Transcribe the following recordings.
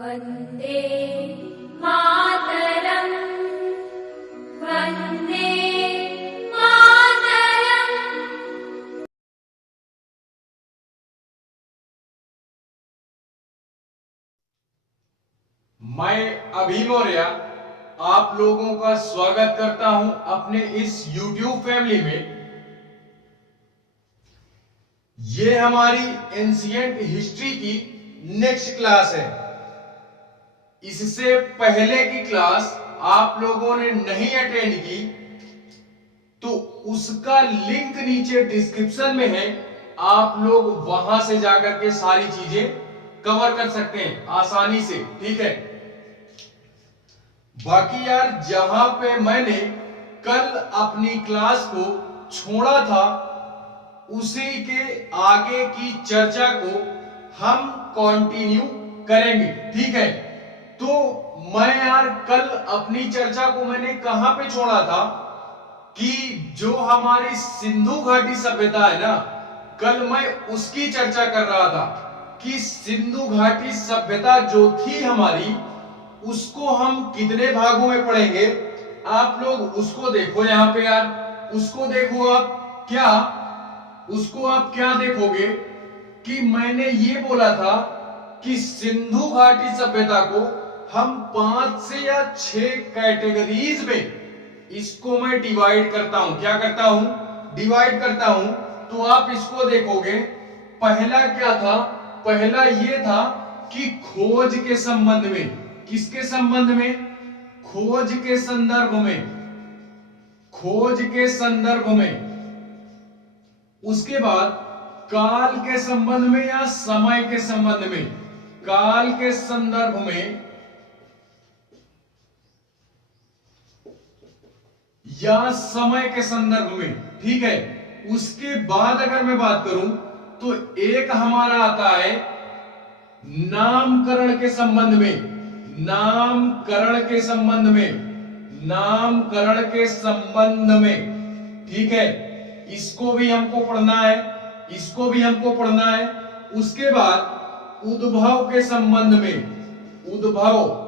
वन्दे मातरम् वन्दे मातरम्। मैं अभी मौर्य आप लोगों का स्वागत करता हूं अपने इस YouTube फैमिली में। ये हमारी एंशिएंट हिस्ट्री की नेक्स्ट क्लास है। इससे पहले की क्लास आप लोगों ने नहीं अटेंड की तो उसका लिंक नीचे डिस्क्रिप्शन में है, आप लोग वहां से जाकर के सारी चीजें कवर कर सकते हैं आसानी से, ठीक है। बाकी यार जहां पे मैंने कल अपनी क्लास को छोड़ा था उसी के आगे की चर्चा को हम कंटिन्यू करेंगे, ठीक है। तो मैं यार कल अपनी चर्चा को मैंने कहां पे छोड़ा था कि जो हमारी सिंधु घाटी सभ्यता है ना, कल मैं उसकी चर्चा कर रहा था कि सिंधु घाटी सभ्यता जो थी हमारी, उसको हम कितने भागों में पढ़ेंगे। आप लोग उसको देखो यहां पे यार, उसको देखो आप क्या देखोगे कि मैंने ये बोला था कि सिंधु घाटी सभ्यता को हम 5 से या 6 कैटेगरीज में इसको मैं डिवाइड करता हूं। क्या करता हूं? डिवाइड करता हूं। तो आप इसको देखोगे, पहला क्या था? पहला ये था कि खोज के संबंध में। किसके संबंध में? खोज के संदर्भ में। खोज के संदर्भ में। उसके बाद काल के संबंध में या समय के संबंध में। काल के संदर्भ में या समय के संदर्भ में, ठीक है। उसके बाद अगर मैं बात करूं तो एक हमारा आता है नामकरण के संबंध में। नामकरण के संबंध में। नामकरण के संबंध में, ठीक है। इसको भी हमको पढ़ना है, इसको भी हमको पढ़ना है। उसके बाद उद्भव के संबंध में। उद्भव।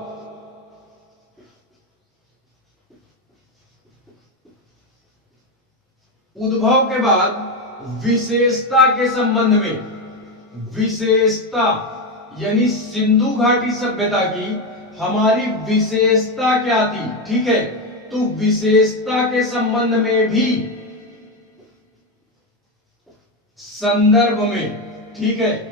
उद्भव के बाद विशेषता के संबंध में। विशेषता यानी सिंधु घाटी सभ्यता की हमारी विशेषता क्या थी, ठीक है। तो विशेषता के संबंध में भी, संदर्भ में, ठीक है।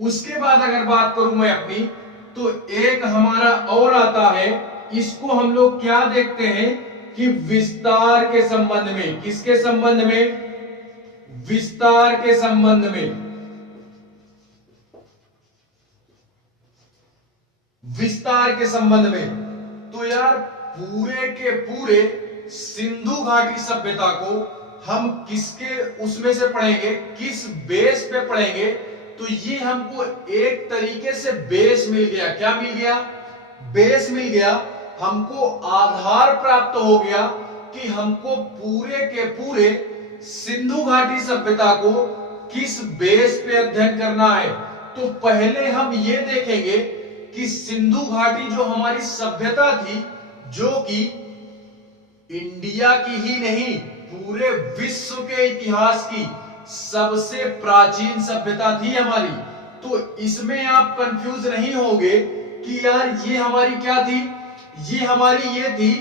उसके बाद अगर बात करूं मैं अपनी, तो एक हमारा और आता है, इसको हम लोग क्या देखते हैं कि विस्तार के संबंध में। किसके संबंध में? विस्तार के संबंध में। विस्तार के संबंध में। तो यार पूरे के पूरे सिंधु घाटी सभ्यता को हम किसके उसमें से पढ़ेंगे, किस बेस पे पढ़ेंगे? तो ये हमको एक तरीके से बेस मिल गया। क्या मिल गया? बेस मिल गया। हमको आधार प्राप्त हो गया कि हमको पूरे के पूरे सिंधु घाटी सभ्यता को किस बेस पे अध्ययन करना है। तो पहले हम ये देखेंगे कि सिंधु घाटी जो हमारी सभ्यता थी, जो कि इंडिया की ही नहीं पूरे विश्व के इतिहास की सबसे प्राचीन सभ्यता थी हमारी। तो इसमें आप कंफ्यूज नहीं होंगे कि यार ये हमारी क्या थी। ये हमारी ये थी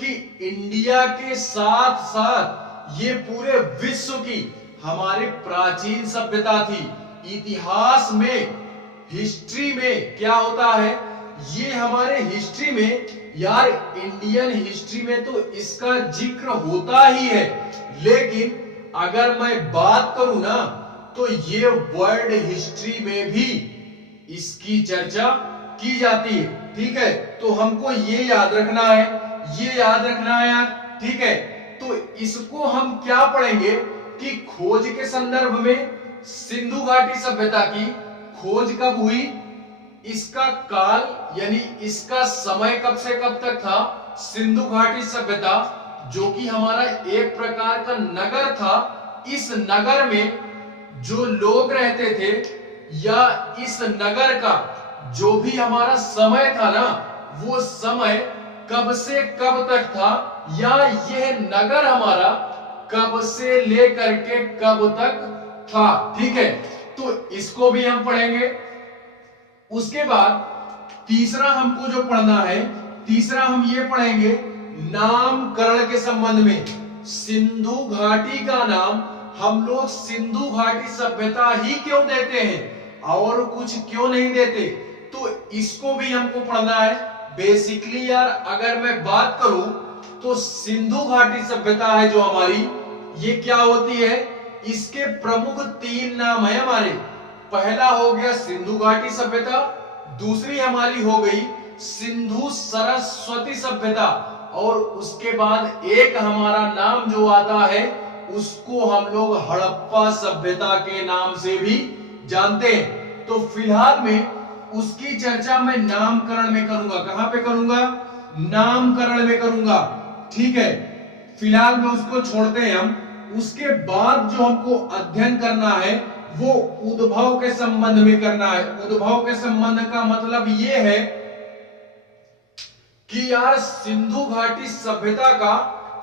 कि इंडिया के साथ साथ ये पूरे विश्व की हमारी प्राचीन सभ्यता थी। इतिहास में, हिस्ट्री में क्या होता है, ये हमारे हिस्ट्री में यार, इंडियन हिस्ट्री में तो इसका जिक्र होता ही है। लेकिन अगर मैं बात करूं ना, तो ये वर्ल्ड हिस्ट्री में भी इसकी चर्चा की जाती है, ठीक है। तो हमको ये याद रखना है, ये याद रखना है यार, ठीक है। तो इसको हम क्या पढ़ेंगे कि खोज के संदर्भ में सिंधु घाटी सभ्यता की खोज कब हुई, इसका काल यानी इसका समय कब से कब तक था। सिंधु घाटी सभ्यता जो कि हमारा एक प्रकार का नगर था, इस नगर में जो लोग रहते थे या इस नगर का जो भी हमारा समय था ना, वो समय कब से कब तक था, या यह नगर हमारा कब से लेकर के कब तक था। ठीक है, तो इसको भी हम पढ़ेंगे। उसके बाद तीसरा हमको जो पढ़ना है, तीसरा हम ये पढ़ेंगे नामकरण के संबंध में। सिंधु घाटी का नाम हम लोग सिंधु घाटी सभ्यता ही क्यों देते हैं और कुछ क्यों नहीं देते, तो इसको भी हमको पढ़ना है। बेसिकली यार अगर मैं बात करूं तो सिंधु घाटी सभ्यता है जो हमारी, ये क्या होती है, इसके प्रमुख 3 नाम है हमारे। पहला हो गया सिंधु घाटी सभ्यता, दूसरी हमारी हो गई सिंधु सरस्वती सभ्यता, और उसके बाद एक हमारा नाम जो आता है उसको हम लोग हड़प्पा सभ्यता के नाम से भी जानते हैं। तो फिलहाल में उसकी चर्चा मैं नामकरण में करूंगा। कहां पे करूंगा, नामकरण में करूंगा। ठीक है, फिलहाल में उसको छोड़ते हैं हम। उसके बाद जो हमको अध्ययन करना है वो उद्भव के संबंध में करना है। उद्भव के संबंध का मतलब ये है कि यार सिंधु घाटी सभ्यता का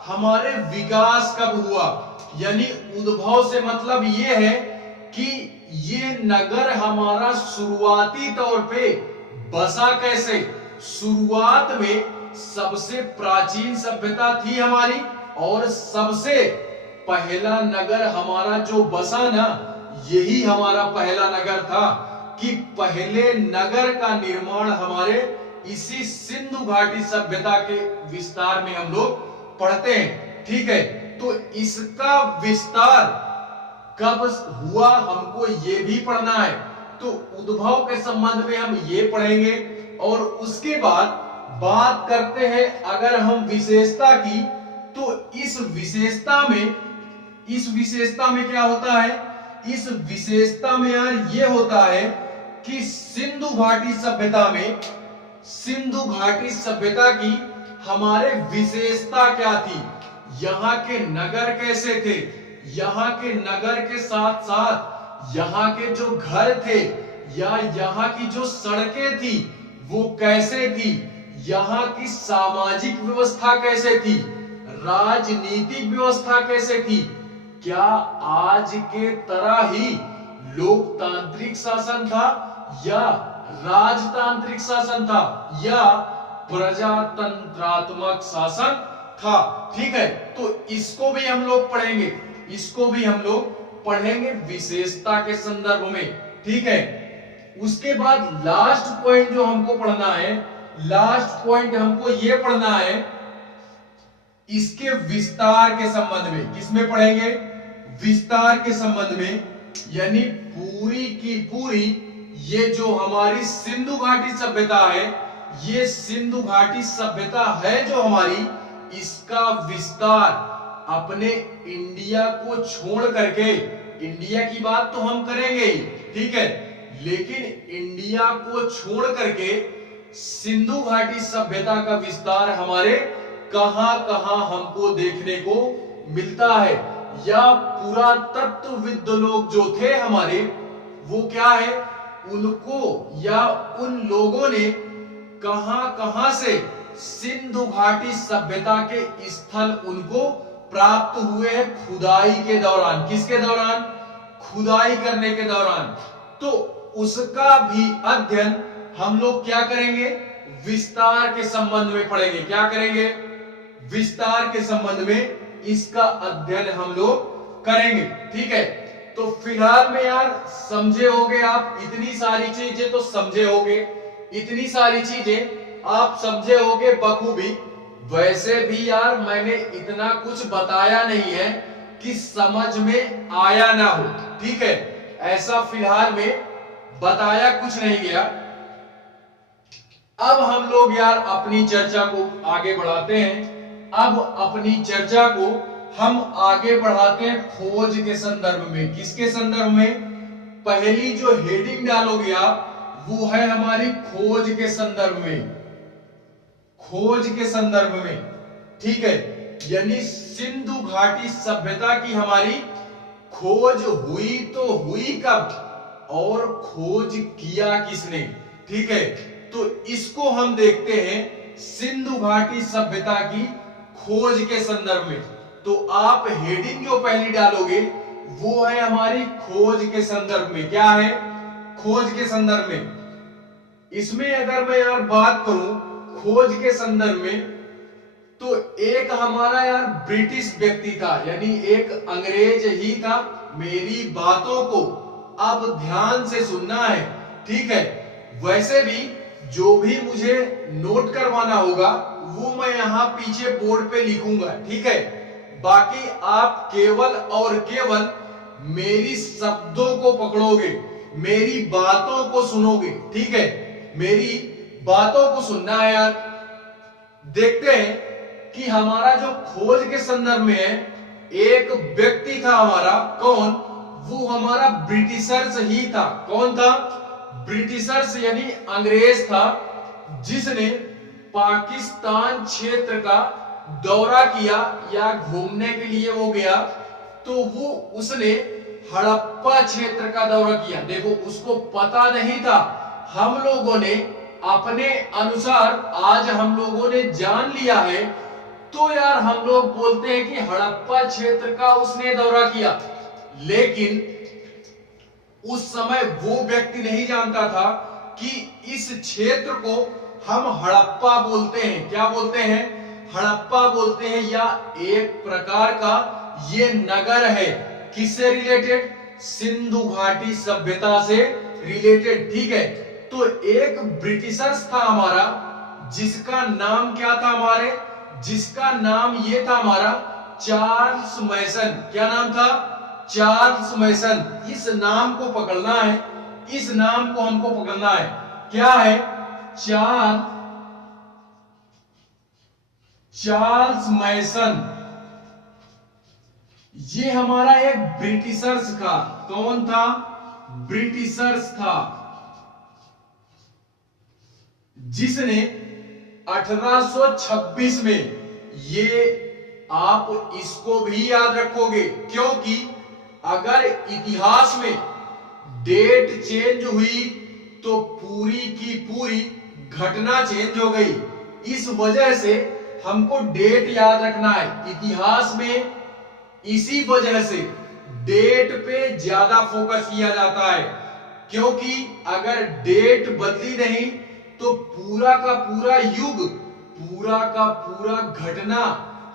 हमारे विकास कब हुआ, यानी उद्भव से मतलब ये है कि ये नगर हमारा शुरुआती तौर पे बसा कैसे। शुरुआत में सबसे प्राचीन सभ्यता थी हमारी, और सबसे पहला नगर हमारा जो बसा ना, यही हमारा पहला नगर था। कि पहले नगर का निर्माण हमारे इसी सिंधु घाटी सभ्यता के विस्तार में हम लोग पढ़ते हैं। ठीक है, तो इसका विस्तार कब हुआ हमको ये भी पढ़ना है। तो उद्भव के संबंध में हम ये पढ़ेंगे, और उसके बाद बात करते हैं अगर हम विशेषता की, तो इस विशेषता में क्या होता है, इस विशेषता में यार ये होता है कि सिंधु घाटी सभ्यता की हमारे विशेषता क्या थी, यहाँ के नगर कैसे थे, यहाँ के नगर के साथ साथ यहाँ के जो घर थे या यहाँ की जो सड़कें थी वो कैसे थी, यहाँ की सामाजिक व्यवस्था कैसे थी, राजनीतिक व्यवस्था कैसे थी, क्या आज के तरह ही लोकतांत्रिक शासन था या राजतांत्रिक शासन था या प्रजातंत्रात्मक शासन था। ठीक है, तो इसको भी हम लोग पढ़ेंगे, विशेषता के संदर्भ में। ठीक है, उसके बाद लास्ट पॉइंट जो हमको पढ़ना है, लास्ट पॉइंट हमको ये पढ़ना है इसके विस्तार के संबंध में। किसमें पढ़ेंगे, विस्तार के संबंध में, यानी पूरी की पूरी ये जो हमारी सिंधु घाटी सभ्यता है, ये सिंधु घाटी सभ्यता है जो हमारी, इसका विस्तार अपने इंडिया को छोड़ करके, इंडिया की बात तो हम करेंगे ही, ठीक है, लेकिन इंडिया को छोड़ करके सिंधु घाटी सभ्यता का विस्तार हमारे कहां कहां हमको देखने को मिलता है, या पुरातत्वविद लोग जो थे हमारे, वो क्या है, उनको या उन लोगों ने कहां कहां से सिंधु घाटी सभ्यता के स्थल उनको प्राप्त हुए हैं खुदाई के दौरान। किसके दौरान, खुदाई करने के दौरान। तो उसका भी अध्ययन हम लोग क्या करेंगे, विस्तार के संबंध में पढ़ेंगे। क्या करेंगे, विस्तार के संबंध में इसका अध्ययन हम लोग करेंगे। ठीक है, तो फिलहाल में यार समझे होगे आप, इतनी सारी चीजें तो समझे होगे, इतनी सारी चीजें आप समझे होगे बखूबी। वैसे भी यार मैंने इतना कुछ बताया नहीं है कि समझ में आया ना हो, ठीक है, ऐसा फिलहाल में बताया कुछ नहीं गया। अब हम लोग यार अपनी चर्चा को आगे बढ़ाते हैं। अब अपनी चर्चा को हम आगे बढ़ाते हैं खोज के संदर्भ में। किसके संदर्भ में, पहली जो हेडिंग डालोगे आप वो है हमारी खोज के संदर्भ में, खोज के संदर्भ में। ठीक है, यानी सिंधु घाटी सभ्यता की हमारी खोज हुई तो हुई कब, और खोज किया किसने, ठीक है। तो इसको हम देखते हैं सिंधु घाटी सभ्यता की खोज के संदर्भ में। तो आप हेडिंग जो पहली डालोगे वो है हमारी खोज के संदर्भ में। क्या है? खोज के संदर्भ में। इसमें अगर मैं यार बात करूं खोज के संदर्भ में, तो एक हमारा यार ब्रिटिश व्यक्ति था, यानी एक अंग्रेज ही था। मेरी बातों को अब ध्यान से सुनना है, ठीक है। वैसे भी जो भी मुझे नोट करवाना होगा वो मैं यहां पीछे बोर्ड पे लिखूंगा, ठीक है। बाकी आप केवल और केवल मेरी शब्दों को पकड़ोगे, मेरी बातों को सुनोगे, ठीक है। मेरी बातों को सुनना है यार। देखते हैं कि हमारा जो खोज के संदर्भ में है, एक व्यक्ति था हमारा, कौन? वो हमारा ब्रिटिशर्स ही था। कौन था? ब्रिटिशर्स यानी अंग्रेज था, जिसने पाकिस्तान क्षेत्र का दौरा किया या घूमने के लिए वो गया। तो वो उसने हड़प्पा क्षेत्र का दौरा किया। देखो उसको पता नहीं था, हम लोगों ने अपने अनुसार आज हम लोगों ने जान लिया है। तो यार हम लोग बोलते हैं कि हड़प्पा क्षेत्र का उसने दौरा किया, लेकिन उस समय वो व्यक्ति नहीं जानता था कि इस क्षेत्र को हम हड़प्पा बोलते हैं। क्या बोलते हैं? हड़प्पा बोलते हैं, या एक प्रकार का ये नगर है। किससे रिलेटेड? सिंधु घाटी सभ्यता से रिलेटेड, ठीक है। तो एक ब्रिटिशर्स था हमारा, जिसका नाम क्या था हमारे? जिसका नाम ये था हमारा चार्ल्स मैसन। क्या नाम था? चार्ल्स मैसन। इस नाम को पकड़ना है, इस नाम को हमको पकड़ना है। क्या है? चार्ल्स मैसन। ये हमारा एक ब्रिटिशर्स था। कौन था? ब्रिटिशर्स था, जिसने 1826 में, ये आप इसको भी याद रखोगे, क्योंकि अगर इतिहास में डेट चेंज हुई तो पूरी की पूरी घटना चेंज हो गई। इस वजह से हमको डेट याद रखना है। इतिहास में इसी वजह से डेट पे ज्यादा फोकस किया जाता है, क्योंकि अगर डेट बदली नहीं तो पूरा का पूरा युग, पूरा का पूरा घटना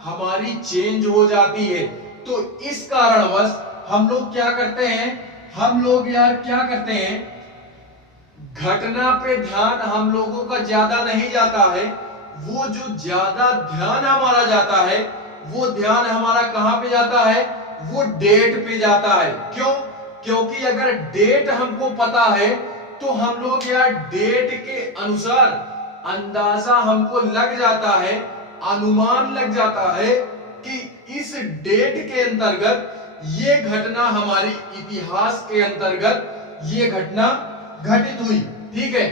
हमारी चेंज हो जाती है। तो इस कारणवश हम लोग क्या करते हैं? हम लोग यार क्या करते हैं? घटना पे ध्यान हम लोगों का ज्यादा नहीं जाता है। वो जो ज्यादा ध्यान हमारा जाता है, वो ध्यान हमारा कहां पे जाता है? वो डेट पे जाता है। क्यों? क्योंकि अगर डेट हमको पता है तो हम लोग यार डेट के अनुसार अंदाजा हमको लग जाता है, अनुमान लग जाता है कि इस डेट के अंतर्गत ये घटना हमारी इतिहास के अंतर्गत ये घटना घटित हुई, ठीक है।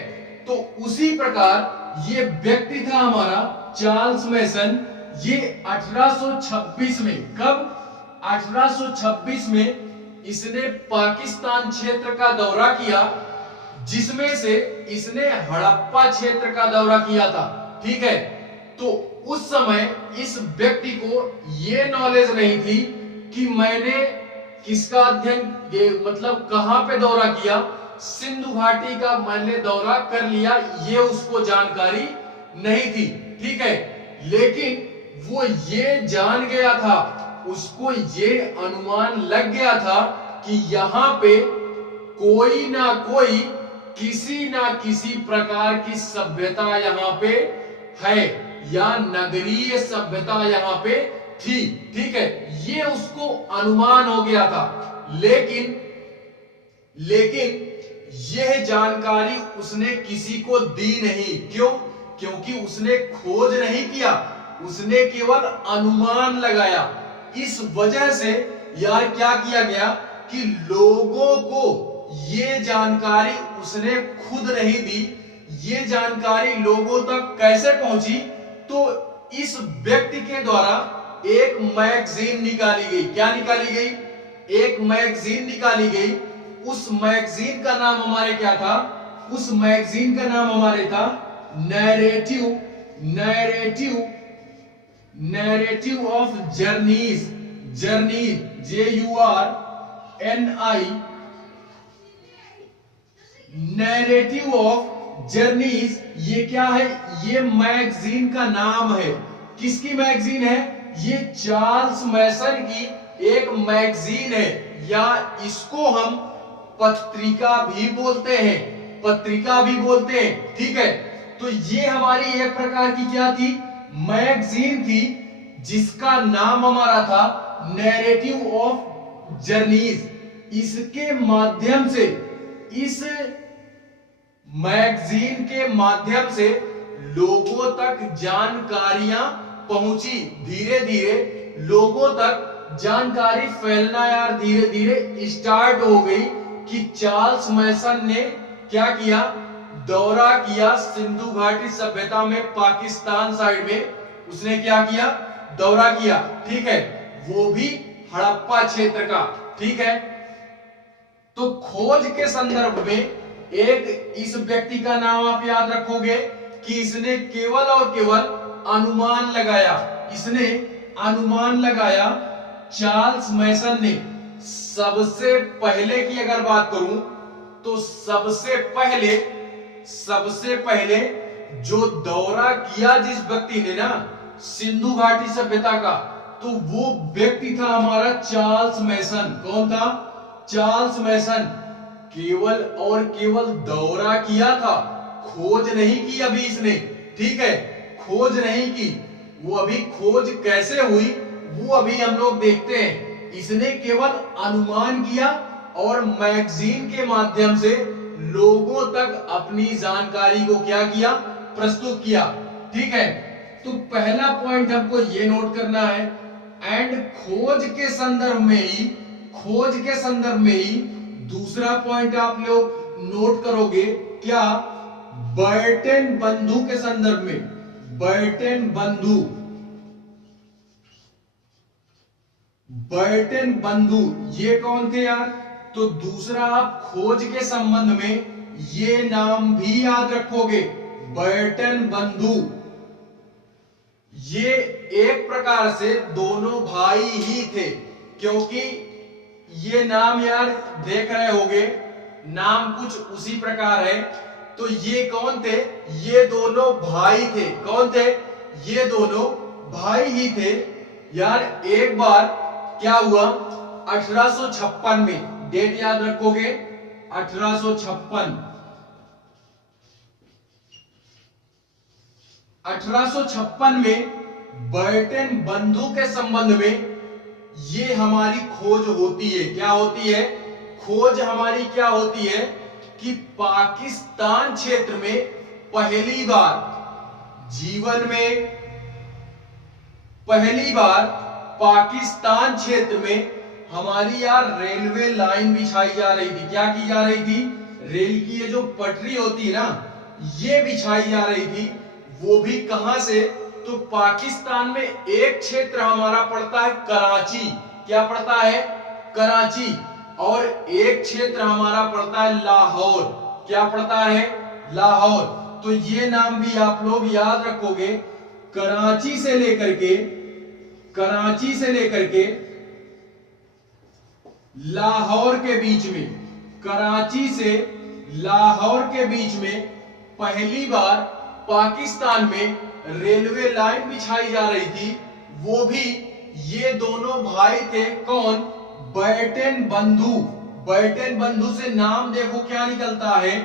तो उसी प्रकार ये व्यक्ति था हमारा चार्ल्स मैसन। ये 1826 में, कब? 1826 में इसने पाकिस्तान क्षेत्र का दौरा किया, जिसमें से इसने हड़प्पा क्षेत्र का दौरा किया था, ठीक है। तो उस समय इस व्यक्ति को यह नॉलेज नहीं थी कि मैंने किसका अध्ययन, ये मतलब कहां पे दौरा किया, सिंधु घाटी का मैंने दौरा कर लिया, ये उसको जानकारी नहीं थी, ठीक है। लेकिन वो ये जान गया था, उसको ये अनुमान लग गया था कि यहां पे कोई ना कोई, किसी ना किसी प्रकार की सभ्यता यहां पे है, या नगरीय सभ्यता यहां पे थी, ठीक है। ये उसको अनुमान हो गया था। लेकिन यह जानकारी उसने किसी को दी नहीं। क्यों? क्योंकि उसने खोज नहीं किया, उसने केवल अनुमान लगाया। इस वजह से यार क्या किया गया कि लोगों को ये जानकारी उसने खुद नहीं दी। ये जानकारी लोगों तक कैसे पहुंची? तो इस व्यक्ति के द्वारा एक मैगजीन निकाली गई। क्या निकाली गई? एक मैगजीन निकाली गई। उस मैगजीन का नाम हमारे क्या था? उस मैगजीन का नाम हमारे था narrative narrative narrative of journeys journeys JURNI narrative of journeys. ये क्या है? ये मैगजीन का नाम है। किसकी मैगजीन है? ये चार्ल्स मैसन की एक मैगजीन है, या इसको हम पत्रिका भी बोलते हैं, पत्रिका भी बोलते हैं। ठीक है, तो ये हमारी एक प्रकार की क्या थी? मैगजीन थी, जिसका नाम हमारा था नैरेटिव ऑफ जर्नीज। इसके माध्यम से, इस मैगजीन के माध्यम से लोगों तक जानकारियां पहुंची। धीरे धीरे लोगों तक जानकारी फैलना यार धीरे धीरे स्टार्ट हो गई कि चार्ल्स मैसन ने क्या किया? दौरा किया सिंधु घाटी सभ्यता में, पाकिस्तान साइड में उसने क्या किया? दौरा किया। ठीक है, वो भी हड़प्पा क्षेत्र का। ठीक है, तो खोज के संदर्भ में एक इस व्यक्ति का नाम आप याद रखोगे कि इसने केवल और केवल अनुमान लगाया। इसने अनुमान लगाया, चार्ल्स मैसन ने। सबसे पहले की अगर बात करूं तो सबसे पहले जो दौरा किया जिस व्यक्ति ने ना सिंधु घाटी सभ्यता का, तो वो व्यक्ति था हमारा चार्ल्स मैसन। कौन था? चार्ल्स मैसन। केवल और केवल दौरा किया था, खोज नहीं की अभी इसने। ठीक है, खोज नहीं की। वो अभी खोज कैसे हुई वो अभी हम लोग देखते हैं। इसने केवल अनुमान किया और मैगजीन के माध्यम से लोगों तक अपनी जानकारी को क्या किया? प्रस्तुत किया। ठीक है, तो पहला पॉइंट हमको ये नोट करना है। एंड खोज के संदर्भ में ही दूसरा पॉइंट आप लोग नोट करोगे क्या? बर्टन बंधु के संदर्भ में। बर्टन बंधु ये कौन थे यार? तो दूसरा आप खोज के संबंध में ये नाम भी याद रखोगे, बर्टन बंधु। ये एक प्रकार से दोनों भाई ही थे, क्योंकि ये नाम यार देख रहे होगे, नाम कुछ उसी प्रकार है। तो ये कौन थे? ये दोनों भाई थे। कौन थे? ये दोनों भाई ही थे यार। एक बार क्या हुआ? 1856 में, डेट याद रखोगे 1856। 1856 में बर्टन बंधु के संबंध में ये हमारी खोज होती है। क्या होती है? खोज हमारी क्या होती है कि पाकिस्तान क्षेत्र में पहली बार जीवन में पहली बार पाकिस्तान क्षेत्र में हमारी यार रेलवे लाइन बिछाई जा रही थी। क्या की जा रही थी? रेल की ये जो पटरी होती है ना, ये बिछाई जा रही थी। वो भी कहां से? तो पाकिस्तान में एक क्षेत्र हमारा पड़ता है कराची। क्या पड़ता है? कराची। और एक क्षेत्र हमारा पड़ता है लाहौर। क्या पड़ता है? लाहौर। तो ये नाम भी आप लोग याद रखोगे। कराची से लेकर के लाहौर के बीच में, कराची से लाहौर के बीच में पहली बार पाकिस्तान में रेलवे लाइन बिछाई जा रही थी। वो भी ये दोनों भाई थे। कौन? बर्टन बंधु। बर्टन बंधु से नाम देखो क्या निकलता है?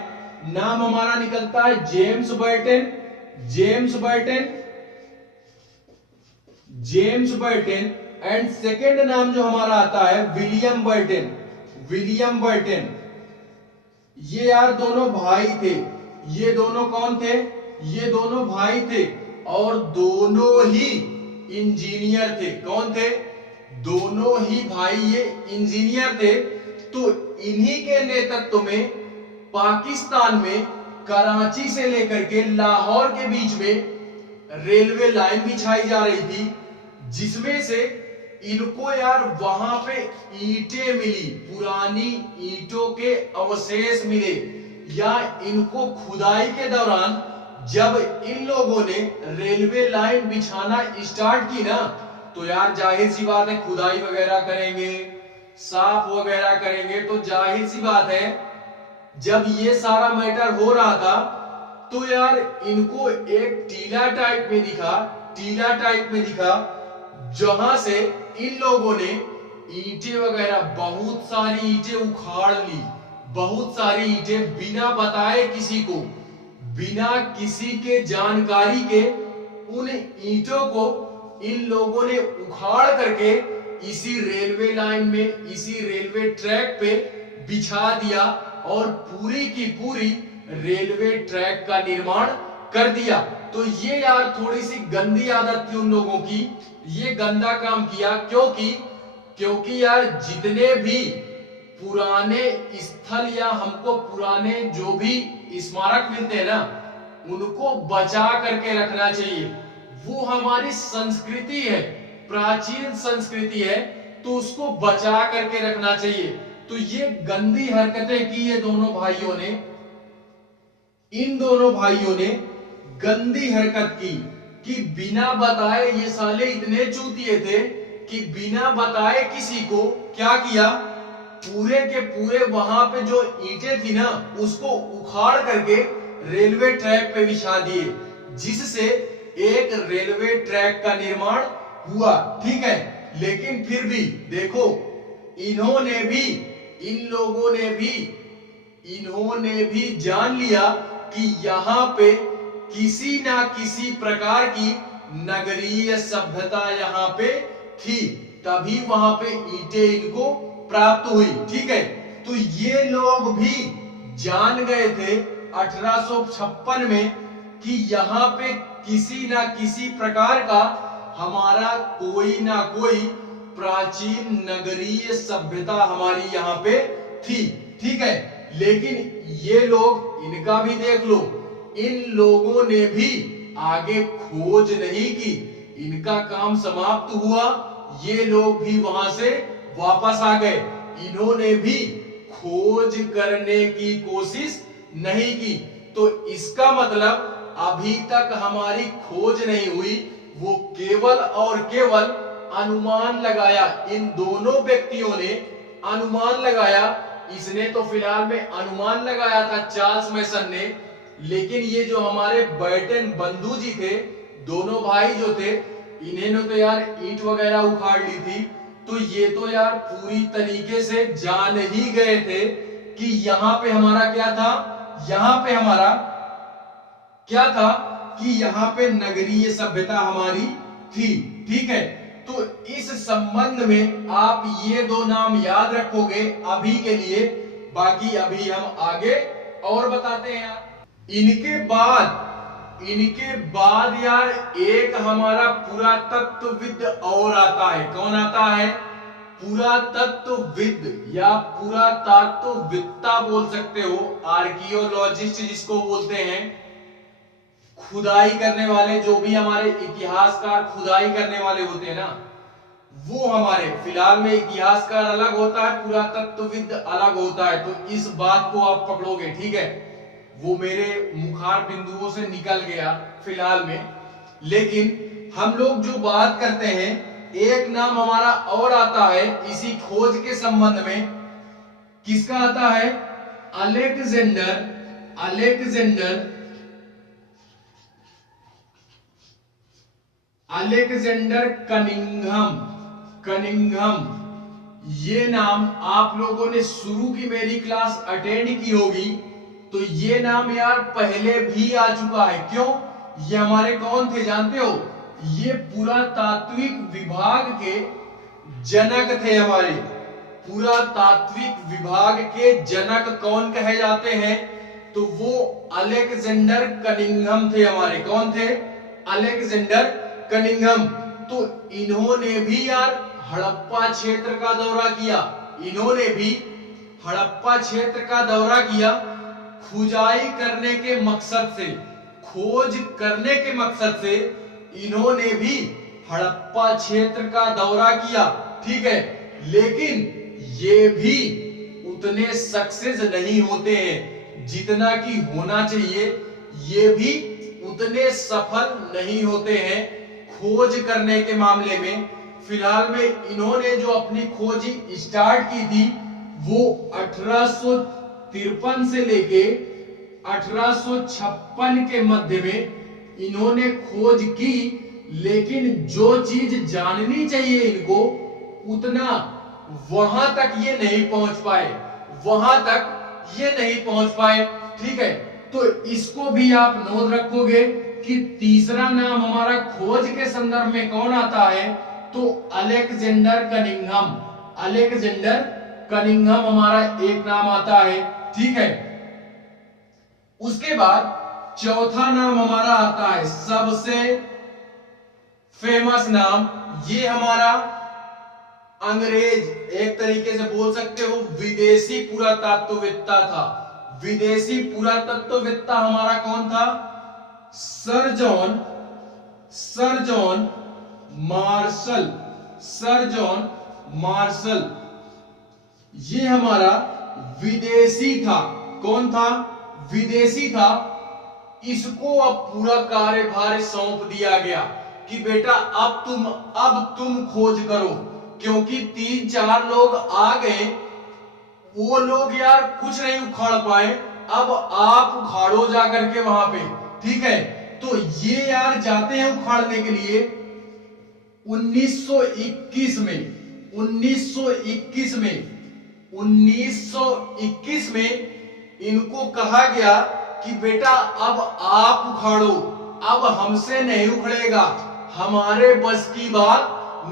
नाम हमारा निकलता है James Burton. James Burton. And second नाम जो हमारा आता है विलियम बर्टन। ये यार दोनों भाई थे। ये दोनों कौन थे? ये दोनों भाई थे और दोनों ही इंजीनियर थे। कौन थे? दोनों ही भाई ये इंजीनियर थे। तो इन्हीं के नेतृत्व में पाकिस्तान में कराची से लेकर के लाहौर के बीच में रेलवे लाइन बिछाई जा रही थी, जिसमें से इनको यार वहां पे ईंटें मिली, पुरानी ईंटों के अवशेष मिले। या इनको खुदाई के दौरान जब इन लोगों ने रेलवे लाइन बिछाना स्टार्ट की ना, तो यार जाहिर सी बात है खुदाई वगैरह करेंगे, साफ वगैरह करेंगे, तो जाहिर सी बात है जब ये सारा मैटर हो रहा था तो यार इनको एक टीला टाइप में दिखा जहां से इन लोगों ने ईंटें वगैरह बहुत सारी ईंटें उखाड़ ली, बहुत सारी ईंटें बिना बताए किसी को, बिना किसी के जानकारी के उन ईंटों को इन लोगों ने उखाड़ करके इसी रेलवे लाइन में, इसी रेलवे ट्रैक पे बिछा दिया और पूरी की पूरी रेलवे ट्रैक का निर्माण कर दिया। तो ये यार थोड़ी सी गंदी आदत थी उन लोगों की, ये गंदा काम किया। क्योंकि यार जितने भी पुराने स्थल या हमको पुराने जो भी स्मारक मिलते हैं ना, उनको बचा करके रखना चाहिए। वो हमारी संस्कृति है, प्राचीन संस्कृति है, तो उसको बचा करके रखना चाहिए। तो ये गंदी हरकतें की ये दोनों भाइयों ने, इन दोनों भाइयों ने गंदी हरकत की कि बिना बताए, ये साले इतने चूतिए थे कि बिना बताए किसी को क्या किया, पूरे के पूरे वहां पे जो ईंटें थी ना उसको उखाड़ करके रेलवे ट्रैक पे बिछा दिए, जिससे एक रेलवे ट्रैक का निर्माण हुआ। ठीक है, लेकिन फिर भी देखो इन्होंने भी, इन लोगों ने भी, इन्होंने भी जान लिया कि यहाँ पे किसी ना किसी प्रकार की नगरीय सभ्यता यहाँ पे थी, तभी वहां पे ईंटें इनको प्राप्त हुई। ठीक है, तो ये लोग भी जान गए थे 1856 में कि यहाँ पे किसी ना किसी प्रकार का हमारा कोई ना कोई प्राचीन नगरीय सभ्यता हमारी यहाँ पे थी। ठीक है, लेकिन ये लोग, इनका भी देख लो, इन लोगों ने भी आगे खोज नहीं की, इनका काम समाप्त हुआ, ये लोग भी वहां से वापस आ गए, इन्होंने भी खोज करने की कोशिश नहीं की। तो इसका मतलब अभी तक हमारी खोज नहीं हुई, वो केवल और केवल अनुमान लगाया, इन दोनों व्यक्तियों ने अनुमान लगाया। इसने तो फिलहाल में अनुमान लगाया था चार्ल्स मैसन ने, लेकिन ये जो हमारे बर्टन बंधु जी थे, दोनों भाई जो थे, इन्होंने तो यार ईंट वगैरह उखाड़ ली थी। तो ये तो यार पूरी तरीके से जान ही गए थे कि यहाँ पे हमारा क्या था, यहाँ पे हमारा क्या था कि यहाँ पे नगरीय सभ्यता हमारी थी। ठीक है, तो इस संबंध में आप ये दो नाम याद रखोगे अभी के लिए, बाकी अभी हम आगे और बताते हैं। इनके बाद यार एक हमारा पुरातत्वविद और आता है। कौन आता है? पुरातत्वविद या पुरातत्वविद्ता बोल सकते हो, आर्कियोलॉजिस्ट जिसको बोलते हैं, खुदाई करने वाले, जो भी हमारे इतिहासकार खुदाई करने वाले होते हैं ना, वो हमारे फिलहाल में इतिहासकार अलग होता है, पुरातत्वविद अलग होता है। तो इस बात को आप पकड़ोगे, ठीक है? वो मेरे मुखार बिंदुओं से निकल गया फिलहाल में, लेकिन हम लोग जो बात करते हैं, एक नाम हमारा और आता है इसी खोज के संबंध में। किसका आता है? Alexander Cunningham. ये नाम आप लोगों ने शुरू की मेरी क्लास अटेंड की होगी, तो ये नाम यार पहले भी आ चुका है। क्यों? ये हमारे कौन थे जानते हो? ये पुरातात्विक विभाग के जनक थे। हमारे पुरातात्विक विभाग के जनक कौन कहे जाते हैं? तो वो अलेक्जेंडर कनिंघम थे हमारे। कौन थे? Alexander Cunningham. तो इन्होंने भी यार हड़प्पा क्षेत्र का दौरा किया। इन्होंने भी हड़प्पा क्षेत्र का दौरा किया, खुदाई करने के मकसद से, खोज करने के मकसद से इन्होंने भी हड़प्पा क्षेत्र का दौरा किया। ठीक है, लेकिन ये भी उतने सक्सेस नहीं होते हैं। जितना कि होना चाहिए, ये भी उतने सफल नहीं होते हैं खोज करने के मामले में। फिलहाल में इन्होंने जो अपनी खोज स्टार्ट की थी वो 1853 से लेके 1856 के मध्य में इन्होंने खोज की, लेकिन जो चीज जाननी चाहिए इनको उतना वहां तक ये नहीं पहुंच पाए, वहां तक ये नहीं पहुंच पाए। ठीक है, तो इसको भी आप नोट रखोगे कि तीसरा नाम हमारा खोज के संदर्भ में कौन आता है, तो अलेक्जेंडर कनिंघम। अलेक्जेंडर कनिंघम हमारा एक नाम आता है। ठीक है, उसके बाद चौथा नाम हमारा आता है सबसे फेमस नाम, ये हमारा अंग्रेज, एक तरीके से बोल सकते हो विदेशी पुरातत्ववेत्ता था। विदेशी पुरातत्ववेत्ता हमारा कौन था? Sir John Marshall. Sir John Marshall ये हमारा विदेशी था। कौन था? विदेशी था। इसको अब पूरा कार्यभार सौंप दिया गया कि बेटा अब तुम खोज करो, क्योंकि 3-4 लोग आ गए, वो लोग यार कुछ नहीं उखाड़ पाए, अब आप उखाड़ो जा करके वहां पे। ठीक है, तो ये यार जाते हैं उखाड़ने के लिए। 1921 में इनको कहा गया कि बेटा अब आप उखाड़ो, अब हमसे नहीं उखड़ेगा, हमारे बस की बात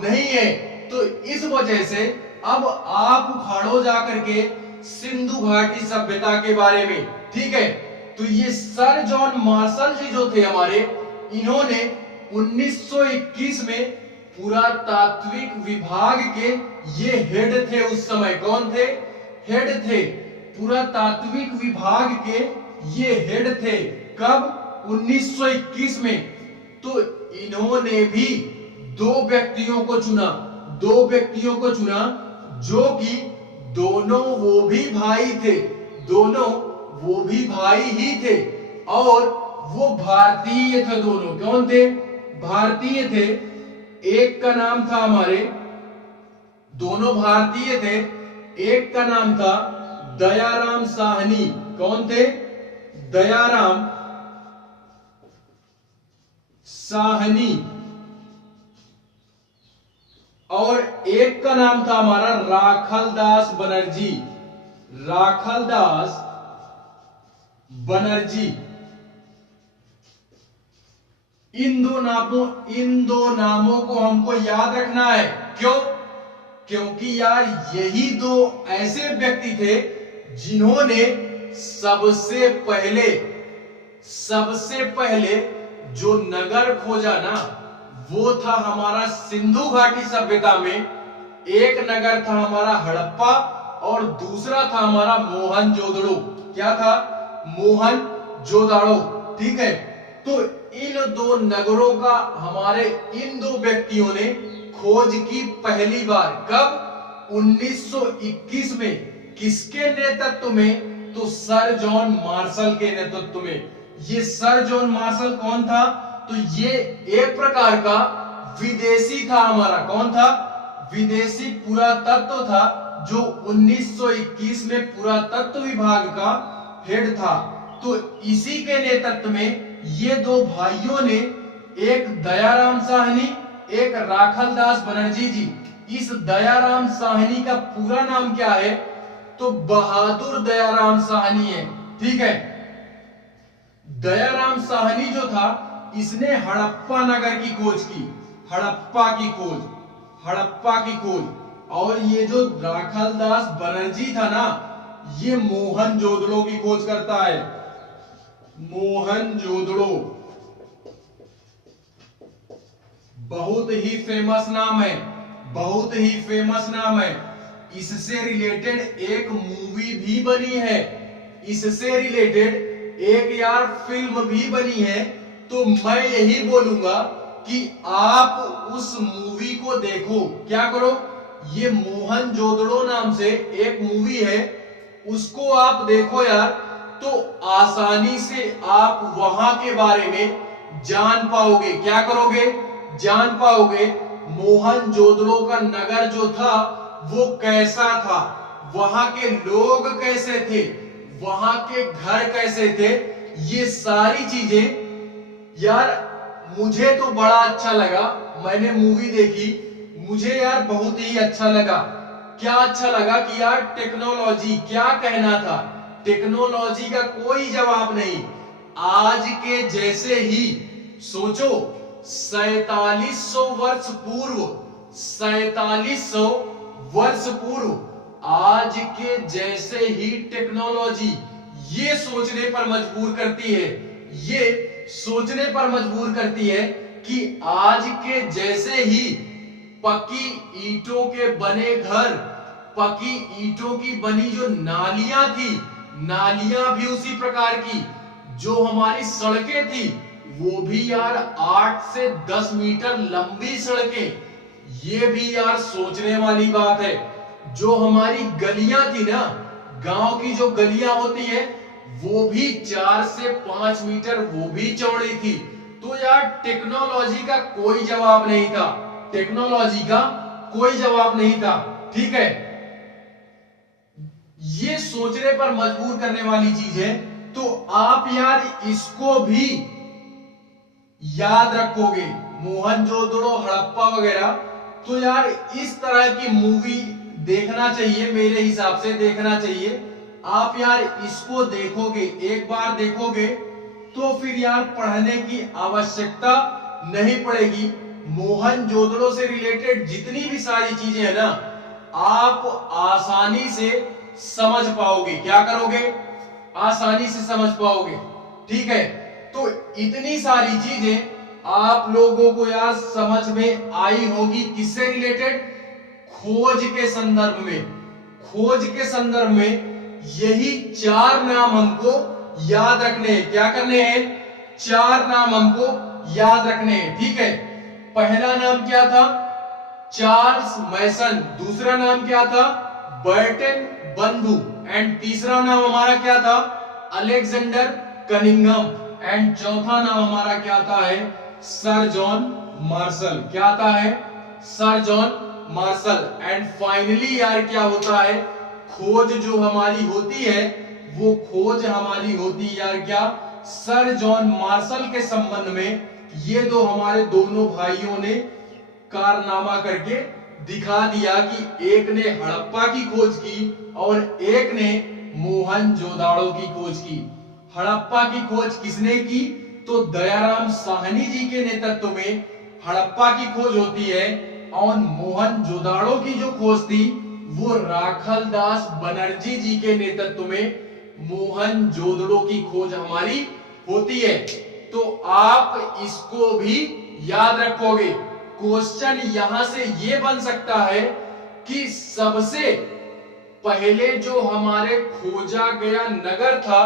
नहीं है। तो इस वजह से अब आप उखाड़ो जाकर के सिंधु घाटी सभ्यता के बारे में। ठीक है, तो ये सर जॉन मार्शल जी जो थे हमारे, इन्होंने 1921 में पुरातात्विक विभाग के ये हेड थे। उस समय कौन थे? हेड थे। पुरातात्विक विभाग के ये हेड थे। कब? 1921 में। तो इन्होंने भी दो व्यक्तियों को चुना जो कि दोनों वो भी भाई ही थे और वो भारतीय थे। दोनों कौन थे? भारतीय थे। एक का नाम था हमारे, दोनों भारतीय थे, एक का नाम था दयाराम साहनी। कौन थे? दयाराम साहनी। और एक का नाम था हमारा राखलदास बनर्जी। इन दो नामों को हमको याद रखना है। क्यों? क्योंकि यार यही दो ऐसे व्यक्ति थे जिन्होंने सबसे पहले जो नगर खोजा ना, वो था हमारा सिंधु घाटी सभ्यता में। एक नगर था हमारा हड़प्पा और दूसरा था हमारा मोहनजोदड़ो। क्या था? मोहनजोदड़ो। ठीक है, तो इन दो नगरों का हमारे इन दो व्यक्तियों ने खोज की पहली बार। कब? 1921 में। किसके नेतृत्व में? तो सर जॉन मार्शल के नेतृत्व में। ये सर जॉन मार्शल कौन था? तो ये एक प्रकार का विदेशी था हमारा। कौन था? विदेशी पुरातत्व था, जो 1921 में पुरातत्व विभाग का हेड था। तो इसी के नेतृत्व में ये दो भाइयों ने, एक दयाराम साहनी, एक राखलदास बनर्जी जी। इस दयाराम साहनी का पूरा नाम क्या है? तो बहादुर दयाराम साहनी है। ठीक है, दयाराम साहनी जो था, इसने हड़प्पा नगर की खोज की, हड़प्पा की खोज। और ये जो राखलदास बनर्जी था ना, ये मोहनजोदड़ो की खोज करता है। मोहनजोदड़ो बहुत ही फेमस नाम है। इससे रिलेटेड एक मूवी भी बनी है, इससे रिलेटेड एक यार फिल्म भी बनी है। तो मैं यही बोलूंगा कि आप उस मूवी को देखो। क्या करो? ये मोहनजोदड़ो नाम से एक मूवी है, उसको आप देखो यार। तो आसानी से आप वहां के बारे में जान पाओगे। क्या करोगे? जान पाओगे मोहनजोदड़ो का नगर जो था वो कैसा था, वहां के लोग कैसे थे, वहां के घर कैसे थे। ये सारी चीजें यार मुझे तो बड़ा अच्छा लगा। मैंने मूवी देखी, मुझे यार बहुत ही अच्छा लगा। क्या अच्छा लगा कि यार टेक्नोलॉजी, क्या कहना था, टेक्नोलॉजी का कोई जवाब नहीं। आज के जैसे ही सोचो 4700 वर्ष पूर्व, 4700 वर्ष पूर्व आज के जैसे ही टेक्नोलॉजी ये सोचने पर मजबूर करती है, ये सोचने पर मजबूर करती है कि आज के जैसे ही पक्की ईंटों के बने घर, पक्की ईंटों की बनी जो नालियां थी, नालियां भी उसी प्रकार की, जो हमारी सड़कें थी वो भी यार 8 से 10 मीटर लंबी सड़कें। ये भी यार सोचने वाली बात है। जो हमारी गलियां थी ना, गांव की जो गलियां होती है वो भी 4 से 5 मीटर वो भी चौड़ी थी। तो यार टेक्नोलॉजी का कोई जवाब नहीं था, टेक्नोलॉजी का कोई जवाब नहीं था। ठीक है, ये सोचने पर मजबूर करने वाली चीज है। तो आप यार इसको भी याद रखोगे, मोहनजोदड़ो, हड़प्पा वगैरह। तो यार इस तरह की मूवी देखना चाहिए, मेरे हिसाब से देखना चाहिए। आप यार इसको देखोगे, एक बार देखोगे तो फिर यार पढ़ने की आवश्यकता नहीं पड़ेगी। मोहनजोदड़ो से रिलेटेड जितनी भी सारी चीजें है ना, आप आसानी से समझ पाओगे। क्या करोगे? आसानी से समझ पाओगे। ठीक है, तो इतनी सारी चीजें आप लोगों को यार समझ में आई होगी। किससे रिलेटेड? खोज के संदर्भ में। खोज के संदर्भ में यही 4 नाम हमको याद रखने हैं। क्या करने हैं? 4 नाम हमको याद रखने हैं। ठीक है, पहला नाम क्या था? चार्ल्स मैसन। दूसरा नाम क्या था? बर्टन बंधु। एंड तीसरा नाम हमारा क्या था? Alexander Cunningham. एंड चौथा नाम हमारा क्या आता है? Sir John Marshall. क्या आता है? Sir John Marshall. And finally यार क्या होता है? खोज जो हमारी होती है, वो खोज हमारी होती है यार क्या? सर जॉन मार्शल के संबंध में। ये दो हमारे दोनों भाइयों ने कारनामा करके दिखा दिया कि एक ने हड़प्पा की खोज की और एक ने मोहनजोदाड़ो की खोज की। हड़प्पा की खोज किसने की? तो दयाराम साहनी जी के नेतृत्व में हड़प्पा की खोज होती है। और मोहनजोदाड़ो की जो खोज थी वो राखलदास बनर्जी जी के नेतृत्व में मोहनजोदड़ो की खोज हमारी होती है। तो आप इसको भी याद रखोगे। क्वेश्चन यहां से ये बन सकता है कि सबसे पहले जो हमारे खोजा गया नगर था